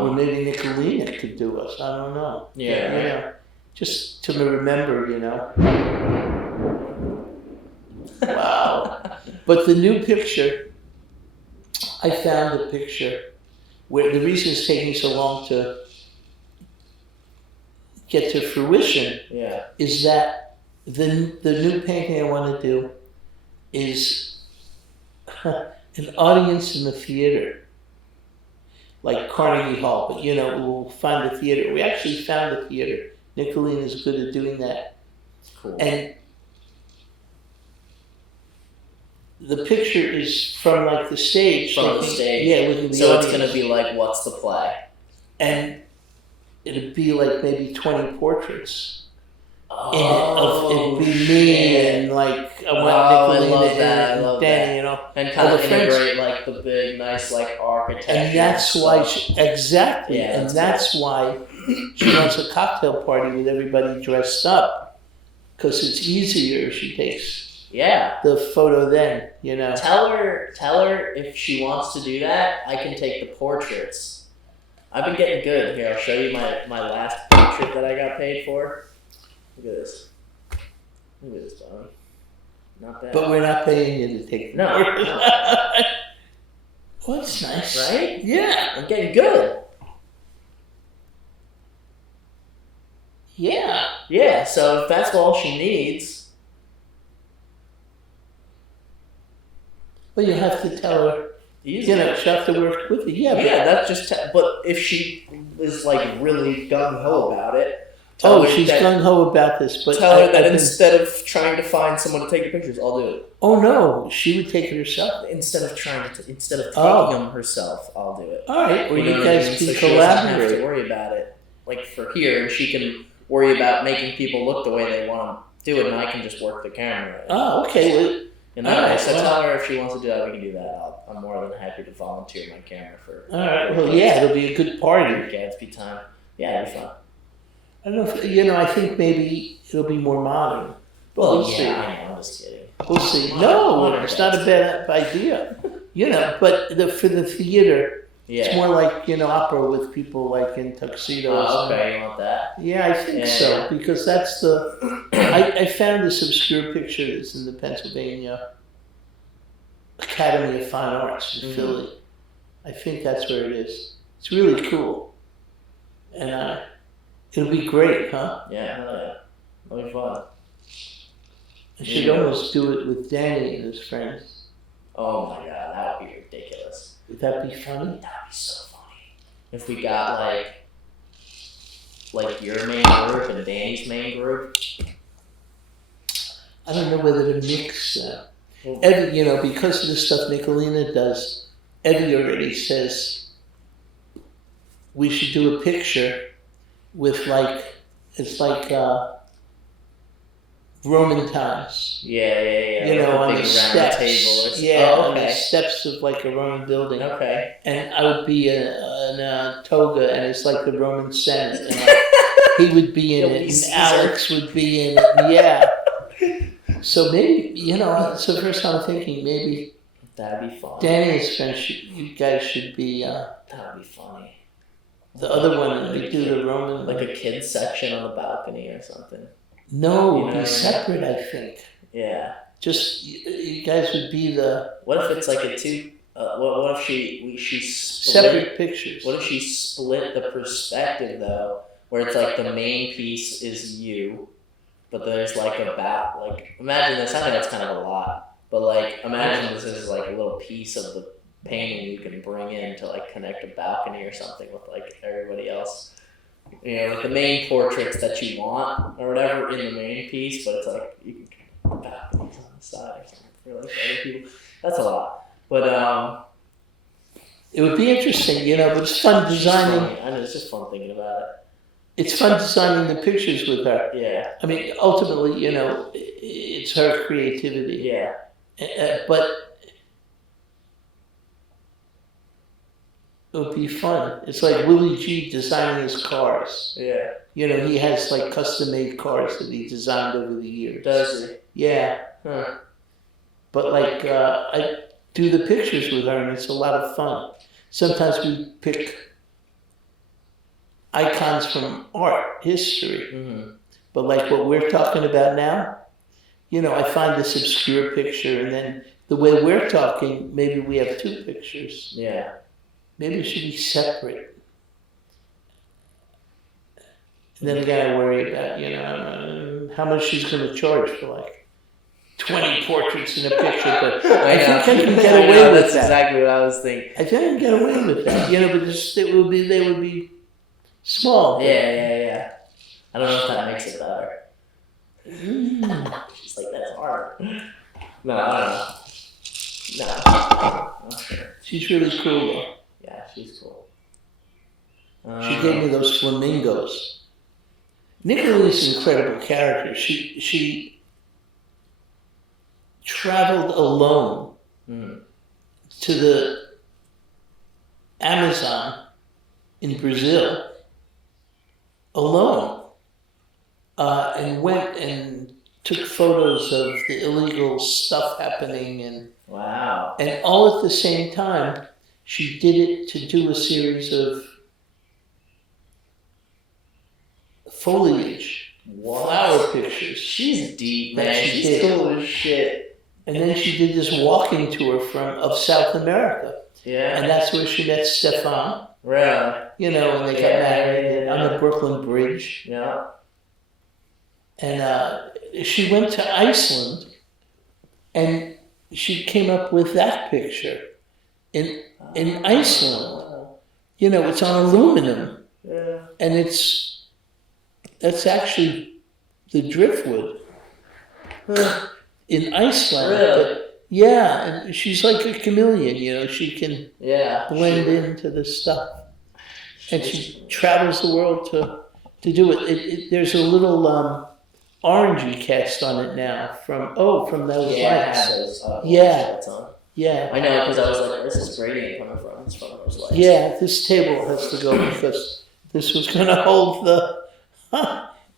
Or maybe Nicolina could do us. I don't know. Yeah. Just to remember, Wow. But the new picture, I found a picture where the reason it's taking so long to get to fruition is that the new painting I want to do is an audience in the theater, like Carnegie Hall, but we'll find a theater. We actually found a theater. Nicolina is good at doing that. Cool. And the picture is from the stage. From the stage. Yeah, looking at the so audience. It's going to be what's the play? And it'd be maybe 20 portraits. Oh, it'd be me and I want Nicolina and Danny, and kind of integrate the big, nice architecture. And that's why exactly. Yeah, and that's why she wants a cocktail party with everybody dressed up, because it's easier if she takes Yeah. the photo then, you know. Tell her if she wants to do that, I can take the portraits. I've been getting good. Here, I'll show you my last portrait that I got paid for. Look at this. Look at this, Bobby. Not bad. But we're not paying you to take the No. portrait. Well, that's nice. Right? Yeah. I'm getting good. Yeah. Yeah, so if that's all she needs. Well, you have to tell her, Easy. you know, she'll have to work with you. Yeah, Yeah, that's just. But if she is like really gung ho about it, she's gung ho about this, but tell her that instead of trying to find someone to take the pictures, I'll do it. Oh no, she would take it herself. Instead of taking them herself, I'll do it. All right, well, you know guys what I mean? can So she doesn't have to collaborate. worry about it, like for here, and she can worry about making people look the way they want to do it, and I can just work the camera. Oh, okay. Well, You know, all right, so well, tell her if she wants to do that, we can do that. I'm more than happy to volunteer my camera for. all right. Well, yeah, it'll be a good party. Gatsby time. Yeah, it'll be fun. I don't know if, you know, I think maybe it'll be more modern. Well, We'll see. yeah, I know, I'm just kidding. We'll see. No, it's not a bad idea. You know, but for the theater, Yeah. it's more like, you know, opera with people like in tuxedos. Oh, okay, you want that? Yeah, I think so, because that's the. I found this obscure picture that's in the Pennsylvania Academy of Fine Arts in Philly. I think that's where it is. It's really cool. And it'll be great, huh? Yeah, hell yeah. It'll be fun. I should almost do it with Danny and his friends. Oh my god, that would be ridiculous. Would that be funny? That would be so funny. If we got like your main group and Danny's main group. I don't know whether to mix that. Well, Evie, you know, because of the stuff Nicolina does, Evie already says we should do a picture with it's like Roman times. yeah. You like know, a on big the round steps. table. Yeah, Oh, on the okay. steps of like a Roman building. Okay. And I would be in a toga, and it's like the Roman Senate. And he would be in You'll it, be and Caesar. Alex would be in it. Yeah. So maybe, you know, it's the first time I'm thinking maybe That'd be fun. Danny's friends, you guys should be That'd be funny. the other one. We do the Roman. Like a kids section on the balcony or something. No, You know be what I mean? separate. I think. Yeah. Just you guys would be the What if it's like a two? What if she split? separate pictures. What if she split the perspective though, where it's like the main piece is you, but there's like imagine this. I know it's kind of a lot, but like imagine this is like a little piece of the painting you can bring in to like connect a balcony or something with like everybody else. You know, like the main portraits that you want or whatever in the main piece, but it's like you can put balconies on the side or something for like other people. That's a lot, but It would be interesting, you know, but it's fun designing. funny. I know it's just fun thinking about it. It's fun designing the pictures with her. Yeah, I mean, ultimately, you know, it's her creativity. yeah. But it would be fun. It's like Willie G designing his cars. Yeah. You know, he has like custom-made cars that he designed over the years. Does he? Yeah. Huh. But like, I do the pictures with her, and it's a lot of fun. Sometimes we pick icons from art, history. Mm-hmm. But like what we're talking about now, you know, I find this obscure picture, and then the way we're talking, maybe we have two pictures. Yeah. Maybe it should be separate. And then again, I worry about, you know, how much she's going to charge for like 20 portraits in a picture. But I think I can get away with That's that. exactly what I was thinking. I think I can get away with that. You know, but they would be small. Yeah. I don't know if that makes it better. Mm. She's like, that's art. No, I don't know. No. Not sure. She's really cool though. Yeah, she's cool. She gave me those flamingos. Nicolina's an incredible character. She traveled alone to the Amazon in Brazil alone, and went and took photos of the illegal stuff happening, and Wow. all at the same time, she did it to do a series of foliage, flower pictures. She's deep, that man. she She's did. cool as shit. And then she did this walking tour of South America. Yeah. And that's where she met Stefan. Really? You know, when they got married on the Brooklyn Bridge. Yeah. And she went to Iceland, and she came up with that picture. In Iceland, you know, it's on aluminum. Yeah. And that's actually the driftwood in Iceland. Really? But yeah, and she's like a chameleon, you know, she can blend into the stuff. And she travels the world to do it. There's a little orangey cast on it now from those lights. Yeah. Yeah. I know, because I was like, where's this gradient coming from? It's from those lights. Yeah, this table has to go because this was going to hold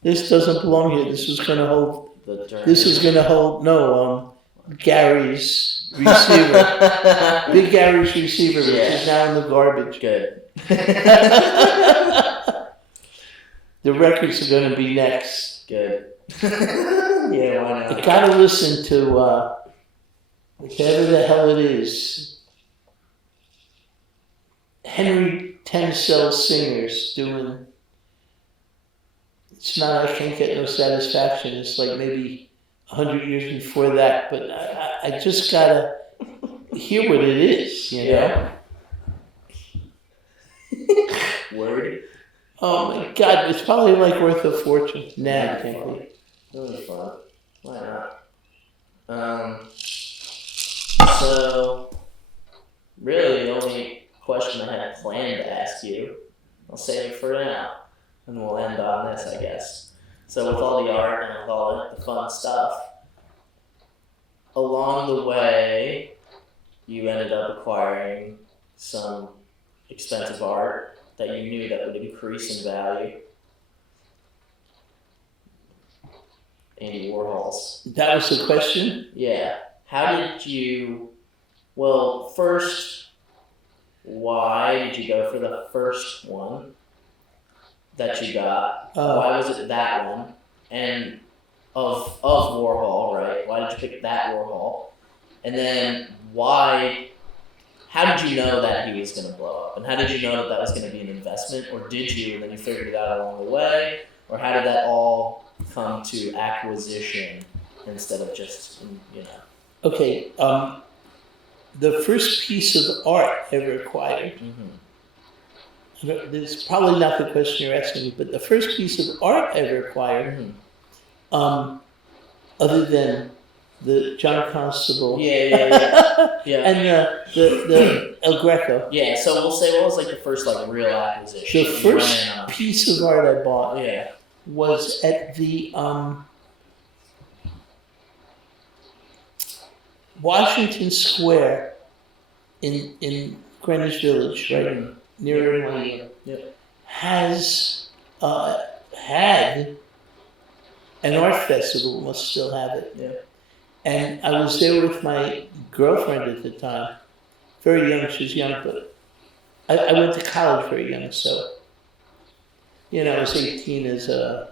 this doesn't belong here. This was going to hold, Gary's receiver. Big Gary's receiver, which is now in the garbage. Good. The records are going to be next. Good. Yeah, why not? You got to listen to whatever the hell it is. Henry Tencel Singers doing. It's not I Can't Get No Satisfaction. It's like maybe 100 years before that. But I just got to hear what it is, you know? Word. Oh my God, it's probably like worth a fortune. Nah, I can't believe it. It was fun. Why not? So, really the only question I had planned to ask you, I'll save it for now, and we'll end on this, I guess. So with all the art and with all the fun stuff, along the way, you ended up acquiring some expensive art that you knew that would increase in value. Andy Warhol's. That was the question? Yeah. How did you, well, first, why did you go for the first one that you got? Why was it that one? And of Warhol, right? Why did you pick that Warhol? And then how did you know that he was going to blow up? And how did you know that was going to be an investment? Or did you, and then you figured it out along the way? Or how did that all come to acquisition instead of just, you know? Okay, the first piece of art ever acquired, this is probably not the question you're asking me, but the first piece of art ever acquired, other than the John Constable Yeah. and the El Greco. Yeah, so we'll say, what was like the first like real acquisition? The first piece of art I bought was at the Washington Square in Greenwich Village, right near London, has had an art festival. Must still have it. Yeah. And I was there with my girlfriend at the time, very young. She was young, but I went to college very young, so you know I was 18 as a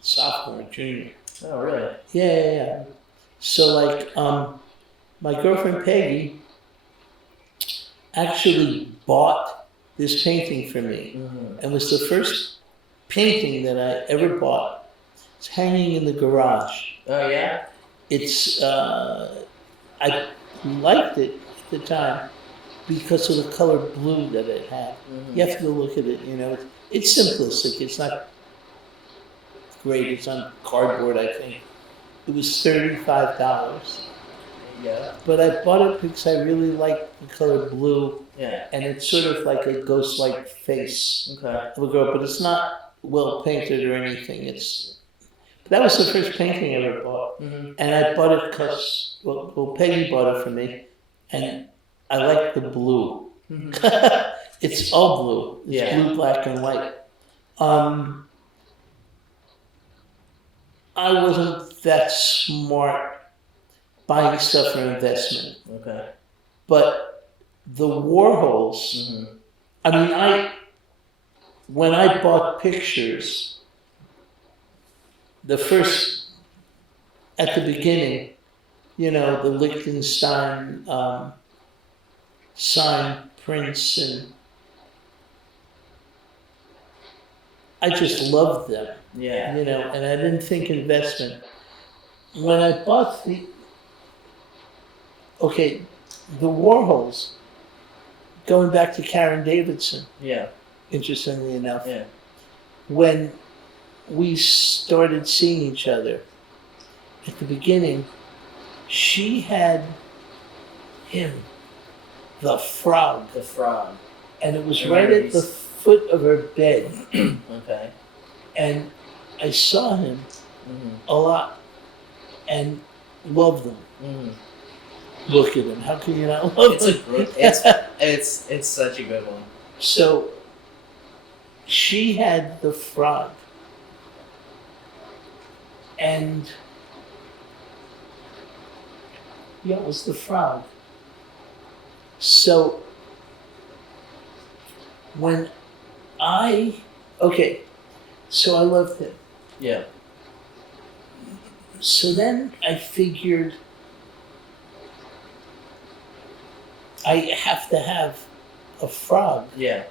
sophomore, junior. Oh, really? Yeah. So like, my girlfriend Peggy actually bought this painting for me, and was the first painting that I ever bought. It's hanging in the garage. Oh yeah. It's I liked it at the time because of the color blue that it had. You have to go look at it. You know, it's simplistic. It's not great. It's on cardboard, I think. It was $35. Yeah. But I bought it because I really liked the color blue. Yeah. And it's sort of like a ghost-like face Okay. of a girl, but it's not well painted or anything. That was the first painting I ever bought. And I bought it because, well, Peggy bought it for me, and I like the blue. It's all blue. It's blue, black, and white. I wasn't that smart buying stuff for investment. Okay. But the Warhols, Mm-hmm. I mean, when I bought pictures, the first, at the beginning, you know, the Liechtenstein signed prints, and I just loved them, Yeah. you know, and I didn't think investment. When I bought the Warhols, going back to Karen Davidson, Yeah. interestingly enough, Yeah. when we started seeing each other, at the beginning, she had him, the frog, The frog. and it was right at the foot of her bed. Okay. And I saw him Mm-hmm. a lot and loved him. Mm-hmm. Look at him. How can you not love him? It's such a good one. So she had the frog. And yeah, it was the frog. So when so I loved him. Yeah. So then I figured I have to have a frog. Yeah.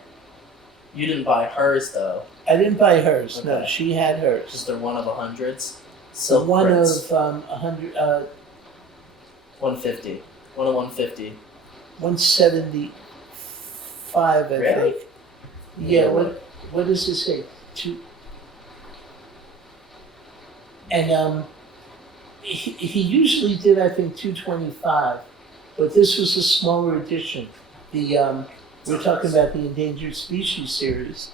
You didn't buy hers though. I didn't buy hers. Okay. No, she had hers. Just they're one of hundreds. So Silk one prints. of 100, 150. One of 150. 175, I Really? think. Yeah. What does it say? Two. And he usually did, I think, 225, but this was a smaller edition. The we're talking about the Endangered Species series,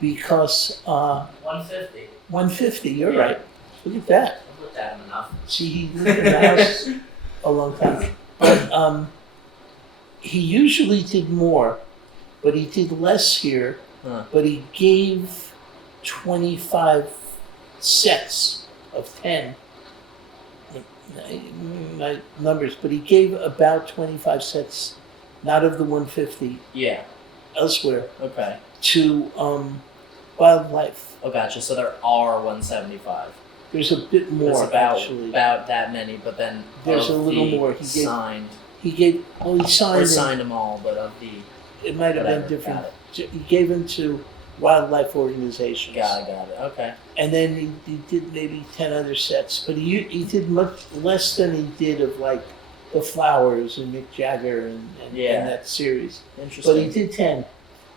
because 150. 150. You're Yeah. right. Look at that. I've looked at them enough. See, he lived in the house a long time. But he usually did more, but he did less here. Huh. But he gave 25 sets of 10. My numbers, but he gave about 25 sets, not of the 150 Yeah. elsewhere, Okay. to wildlife. Oh, gotcha. So there are 175. There's a bit more, There's about actually. that many, but then There's of a little the more. He gave- signed. He gave, well, he Or signed them. signed them all, but of the It might have whatever. been different. Got He gave them to wildlife organizations. Got it. Okay. And then he did maybe 10 other sets, but he did much less than he did of like the Flowers and Mick Jagger and Yeah. that series. Interesting. But he did 10.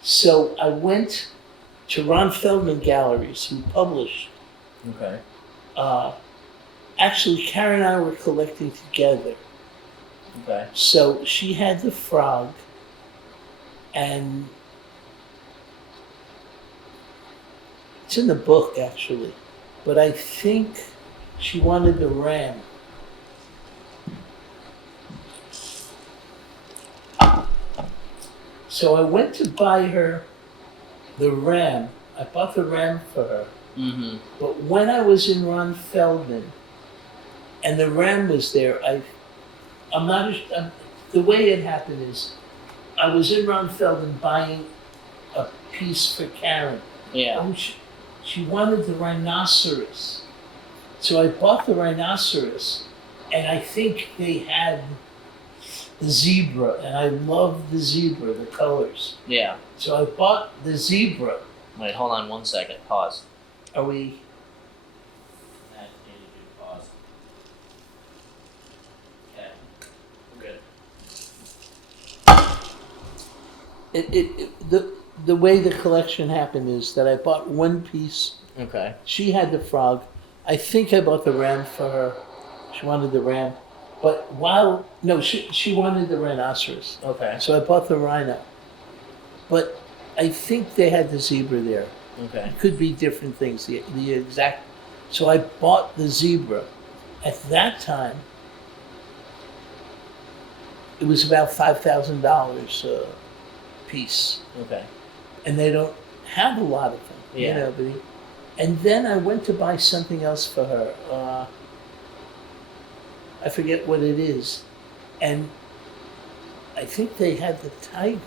So I went to Ron Feldman Galleries, who published. Okay. Actually, Karen and I were collecting together. Okay. So she had the frog, and it's in the book actually, but I think she wanted the ram. So I went to buy her the ram. I bought the ram for her. Mm-hmm. But when I was in Ron Feldman and the ram was there, the way it happened is I was in Ron Feldman buying a piece for Karen. Yeah. Oh, she wanted the rhinoceros. So I bought the rhinoceros, and I think they had the zebra, and I love the zebra, the colors. Yeah. So I bought the zebra. Wait, hold on 1 second. Pause. Are we? I need to do pause. Okay. We're good. The way the collection happened is that I bought one piece. Okay. She had the frog. I think I bought the ram for her. She wanted the ram. But she wanted the rhinoceros. Okay. So I bought the rhino. But I think they had the zebra there. Okay. It could be different things, the exact. So I bought the zebra. At that time, it was about $5,000 a piece. Okay. And they don't have a lot of them, Yeah. you know. And then I went to buy something else for her. I forget what it is. And I think they had the tiger.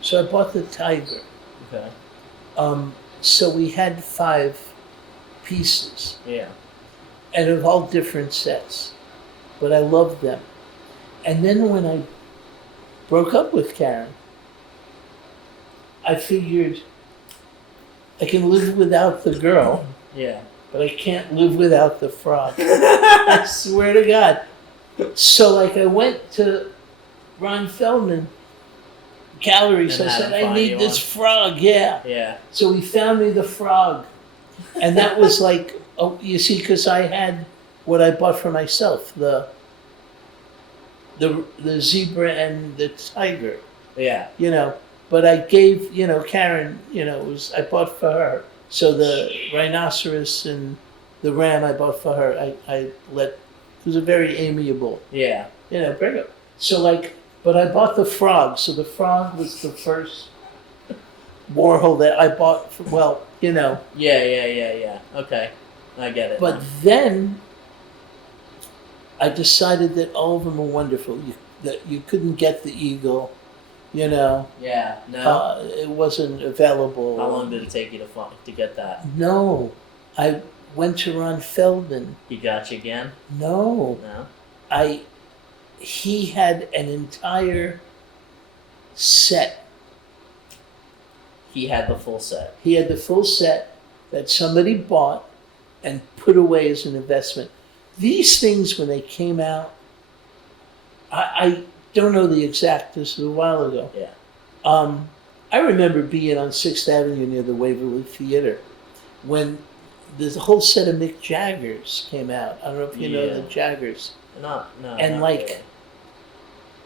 So I bought the tiger. Okay. So we had 5 pieces. Yeah. And of all different sets. But I loved them. And then when I broke up with Karen, I figured I can live without the girl, Yeah. but I can't live without the frog. I swear to God. So like I went to Ron Feldman gallery, so I said, I need this frog, yeah. Yeah. So he found me the frog. And that was like, oh, you see, because I had what I bought for myself, the zebra and the tiger, Yeah. you know. But I gave, you know, Karen, you know, I bought for her. So the rhinoceros and the ram I bought for her, it was a very amiable, Yeah. you know, bring it. So like, but I bought the frog. So the frog was the first Warhol that I bought, well, you know. Yeah. Okay. I get it. But then I decided that all of them were wonderful. That you couldn't get the eagle, you know. Yeah. No. It wasn't available. How long did it take you to get that? No. I went to Ron Feldman. He got you again? No. No. He had an entire set. He had the full set. He had the full set that somebody bought and put away as an investment. These things, when they came out, I don't know the exact, this was a while ago. Yeah. I remember being on 6th Avenue near the Waverly Theater when the whole set of Mick Jaggers came out. I don't know if you know the Jaggers. No. And not like, really.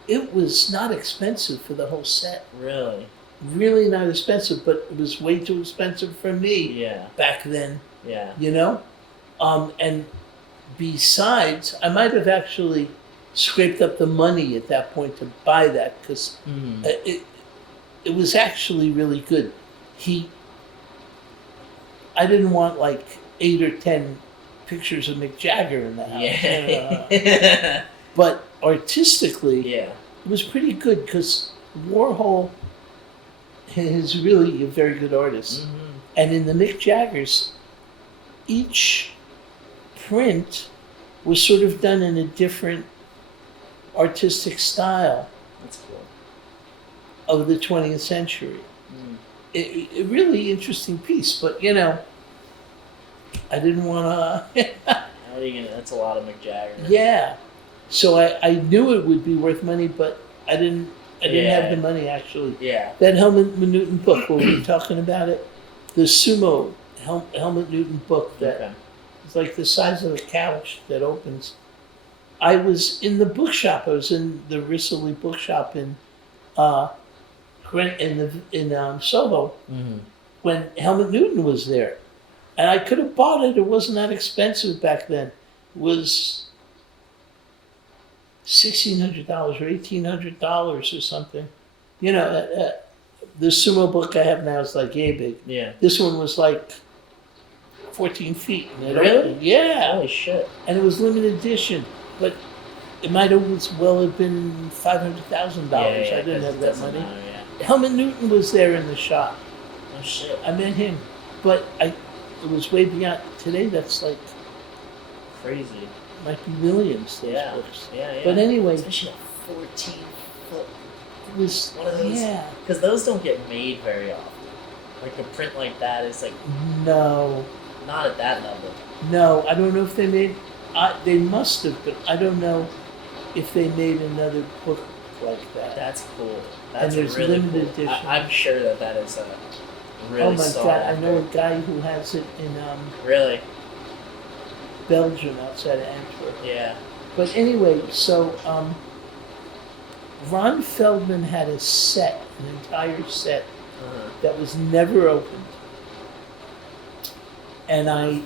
it was not expensive for the whole set. Really? Really not expensive, but it was way too expensive for me back then. Yeah. You know? And besides, I might have actually scraped up the money at that point to buy that because it was actually really good. I didn't want like 8 or 10 pictures of Mick Jagger in the house. Yeah. But artistically, Yeah. it was pretty good because Warhol is really a very good artist. Mm-hmm. And in the Mick Jaggers, each print was sort of done in a different artistic style That's cool. of the 20th century. Mm. A really interesting piece, but you know, I didn't want to. How are you gonna? That's a lot of Mick Jagger. Yeah, so I knew it would be worth money, but I didn't have the money actually. Yeah. That Helmut Newton book, where we were talking about it, the sumo Helmut Newton book that is like the size of a couch that opens. I was in the bookshop. I was in the Risley bookshop in Soho when Helmut Newton was there, and I could have bought it. It wasn't that expensive back then. It was $1,600 or $1,800 or something. You know, the sumo book I have now is like yay big. Yeah. This one was like 14 feet. And Really? Yeah. Holy shit. And it was limited edition, but it might have as well have been $500,000. I didn't have that money. Helmut Newton was there in the shop. Oh shit. I met him, but it was way beyond. Today, that's like crazy. Might be millions. Those books. Yeah. But anyway, especially a 14-foot. It was one of those. Yeah. Because those don't get made very often. Like a print like that is like. No. Not at that level. No, I don't know if they made. They must have, but I don't know if they made another book like that. That's cool. That's and there's really limited cool. edition. I'm sure that is a really oh my solid god! actor. I know a guy who has it in really Belgium, outside of Antwerp. Yeah. But anyway, so Ron Feldman had a set, an entire set that was never opened, and I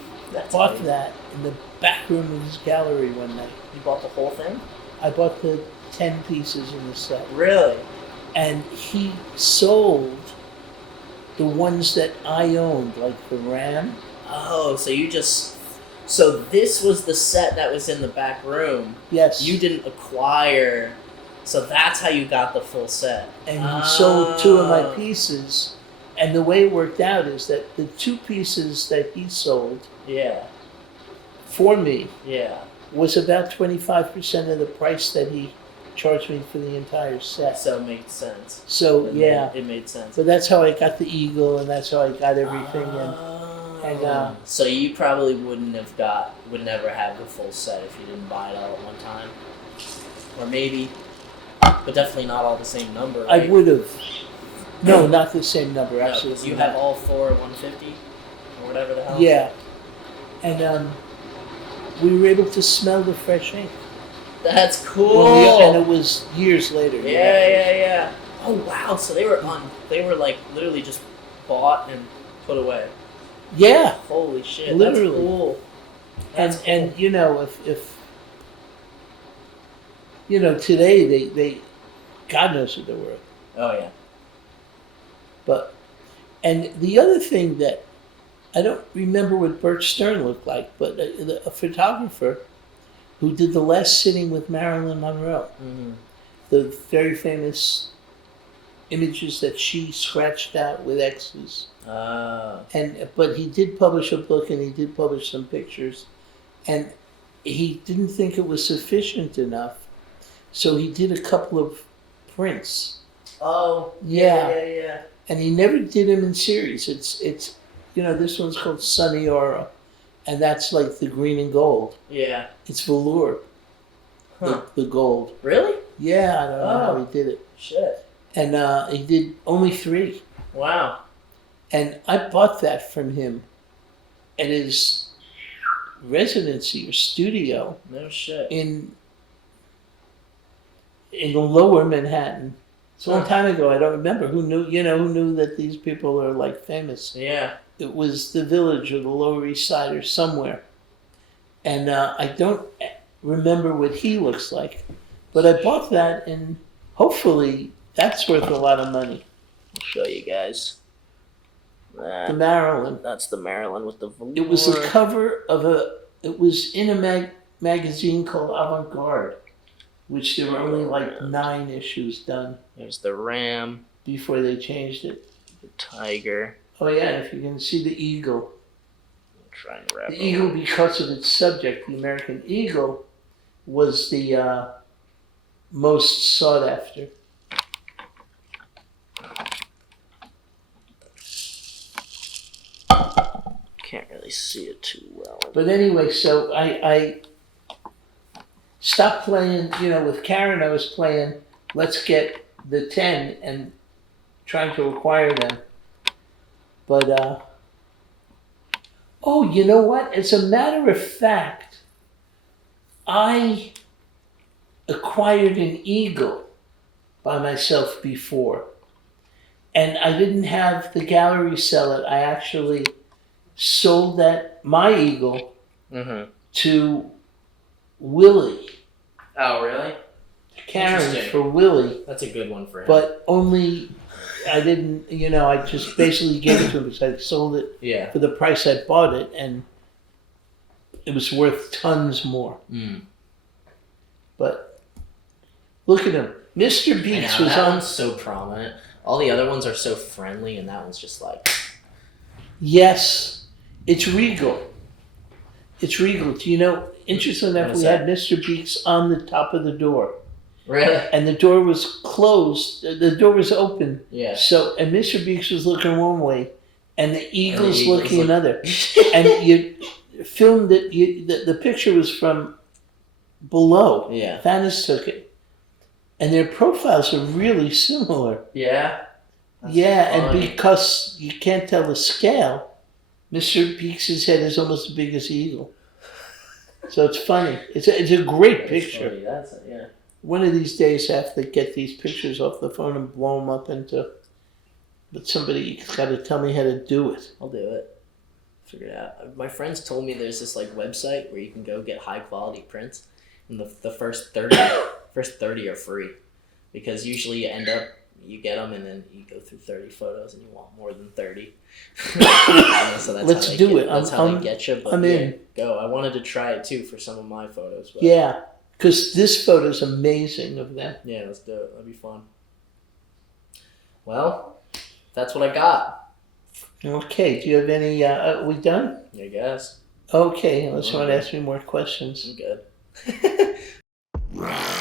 bought that in the back room of his gallery one night. You bought the whole thing? I bought the 10 pieces in the set. Really? And he sold the ones that I owned, like the Ram. Oh, so this was the set that was in the back room. Yes. You didn't acquire, so that's how you got the full set. And he sold 2 of my pieces. And the way it worked out is that the 2 pieces that he sold Yeah, for me yeah. was about 25% of the price that he charged me for the entire set. So it made sense. So It made sense. So that's how I got the Eagle, and that's how I got everything. And so you probably would never have the full set if you didn't buy it all at one time, or maybe, but definitely not all the same number. Right? I would have. No, not the same number. No, Absolutely. you have all 4 at 150 or whatever the hell. Yeah, and we were able to smell the fresh ink. That's cool. And it was years later. Yeah. Oh wow! So they were like literally just bought and put away. Yeah. Holy shit! Literally. That's cool. And you know, if you know, today they God knows what they're worth. Oh yeah. But and the other thing that I don't remember what Bert Stern looked like, but a photographer who did the last sitting with Marilyn Monroe, the very famous images that she scratched out with X's. But he did publish a book, and he did publish some pictures, and he didn't think it was sufficient enough, so he did a couple of prints. Oh yeah. And he never did them in series. It's you know, this one's called Sunny Aura, and that's like the green and gold. Yeah. It's velour. Huh. The gold. Really? Yeah, I don't know how he did it. Shit. And he did only 3. Wow. And I bought that from him at his residency or studio. No shit. In Lower Manhattan. It's a long time ago. I don't remember who knew that these people are like famous. Yeah. It was the Village or the Lower East Side or somewhere. And I don't remember what he looks like. But I bought that, and hopefully that's worth a lot of money. I'll show you guys. The Marilyn. That's the Marilyn with the velour. It was the cover of it was in a magazine called Avant Garde, which there were only like 9 issues done. There's the Ram. Before they changed it. The Tiger. Oh yeah, and if you can see the Eagle. I'll try and wrap the Eagle, because of its subject, the American Eagle, was the most sought after. Can't really see it too well. But anyway, so I stopped playing, with Karen I was playing Let's Get the 10 and trying to acquire them. But, oh, you know what? As a matter of fact, I acquired an Eagle by myself before. And I didn't have the gallery sell it. I actually sold my Eagle to Willie. Oh, really? Karen for Willie. That's a good one for him. But only, I didn't, I just basically gave it to him because I sold it for the price I bought it, and it was worth tons more. But look at him. Mr. Beats was that on. one's so prominent. All the other ones are so friendly, and that one's just like... Yes, it's regal. It's regal. Do you know, interesting enough, we had Mr. Beats on the top of the door. Really? And the door was closed. The door was open. Yeah. So, and Mr. Beaks was looking one way, and the Eagle's looking another. And you filmed it. The picture was from below. Yeah. Fantastical took it. And their profiles are really similar. Yeah? That's funny. And because you can't tell the scale, Mr. Beaks' head is almost as big as the Eagle. So it's funny. It's a great picture. Funny. That's it, yeah. One of these days I have to get these pictures off the phone and blow them up but somebody's got to tell me how to do it. I'll do it. Figure it out. My friends told me there's this website where you can go get high quality prints, and the first 30 are free, because usually you end up you get them, and then you go through 30 photos, and you want more than 30. So that's Let's how they do get, it. That's how they get you. But I'm in. Go. I wanted to try it too for some of my photos. But Yeah, because this photo's amazing of them. yeah, let's do it. That'd be fun. Well, that's what I got. Okay, do you have any, we done? I guess. Okay, unless you want to ask me more questions. I'm good.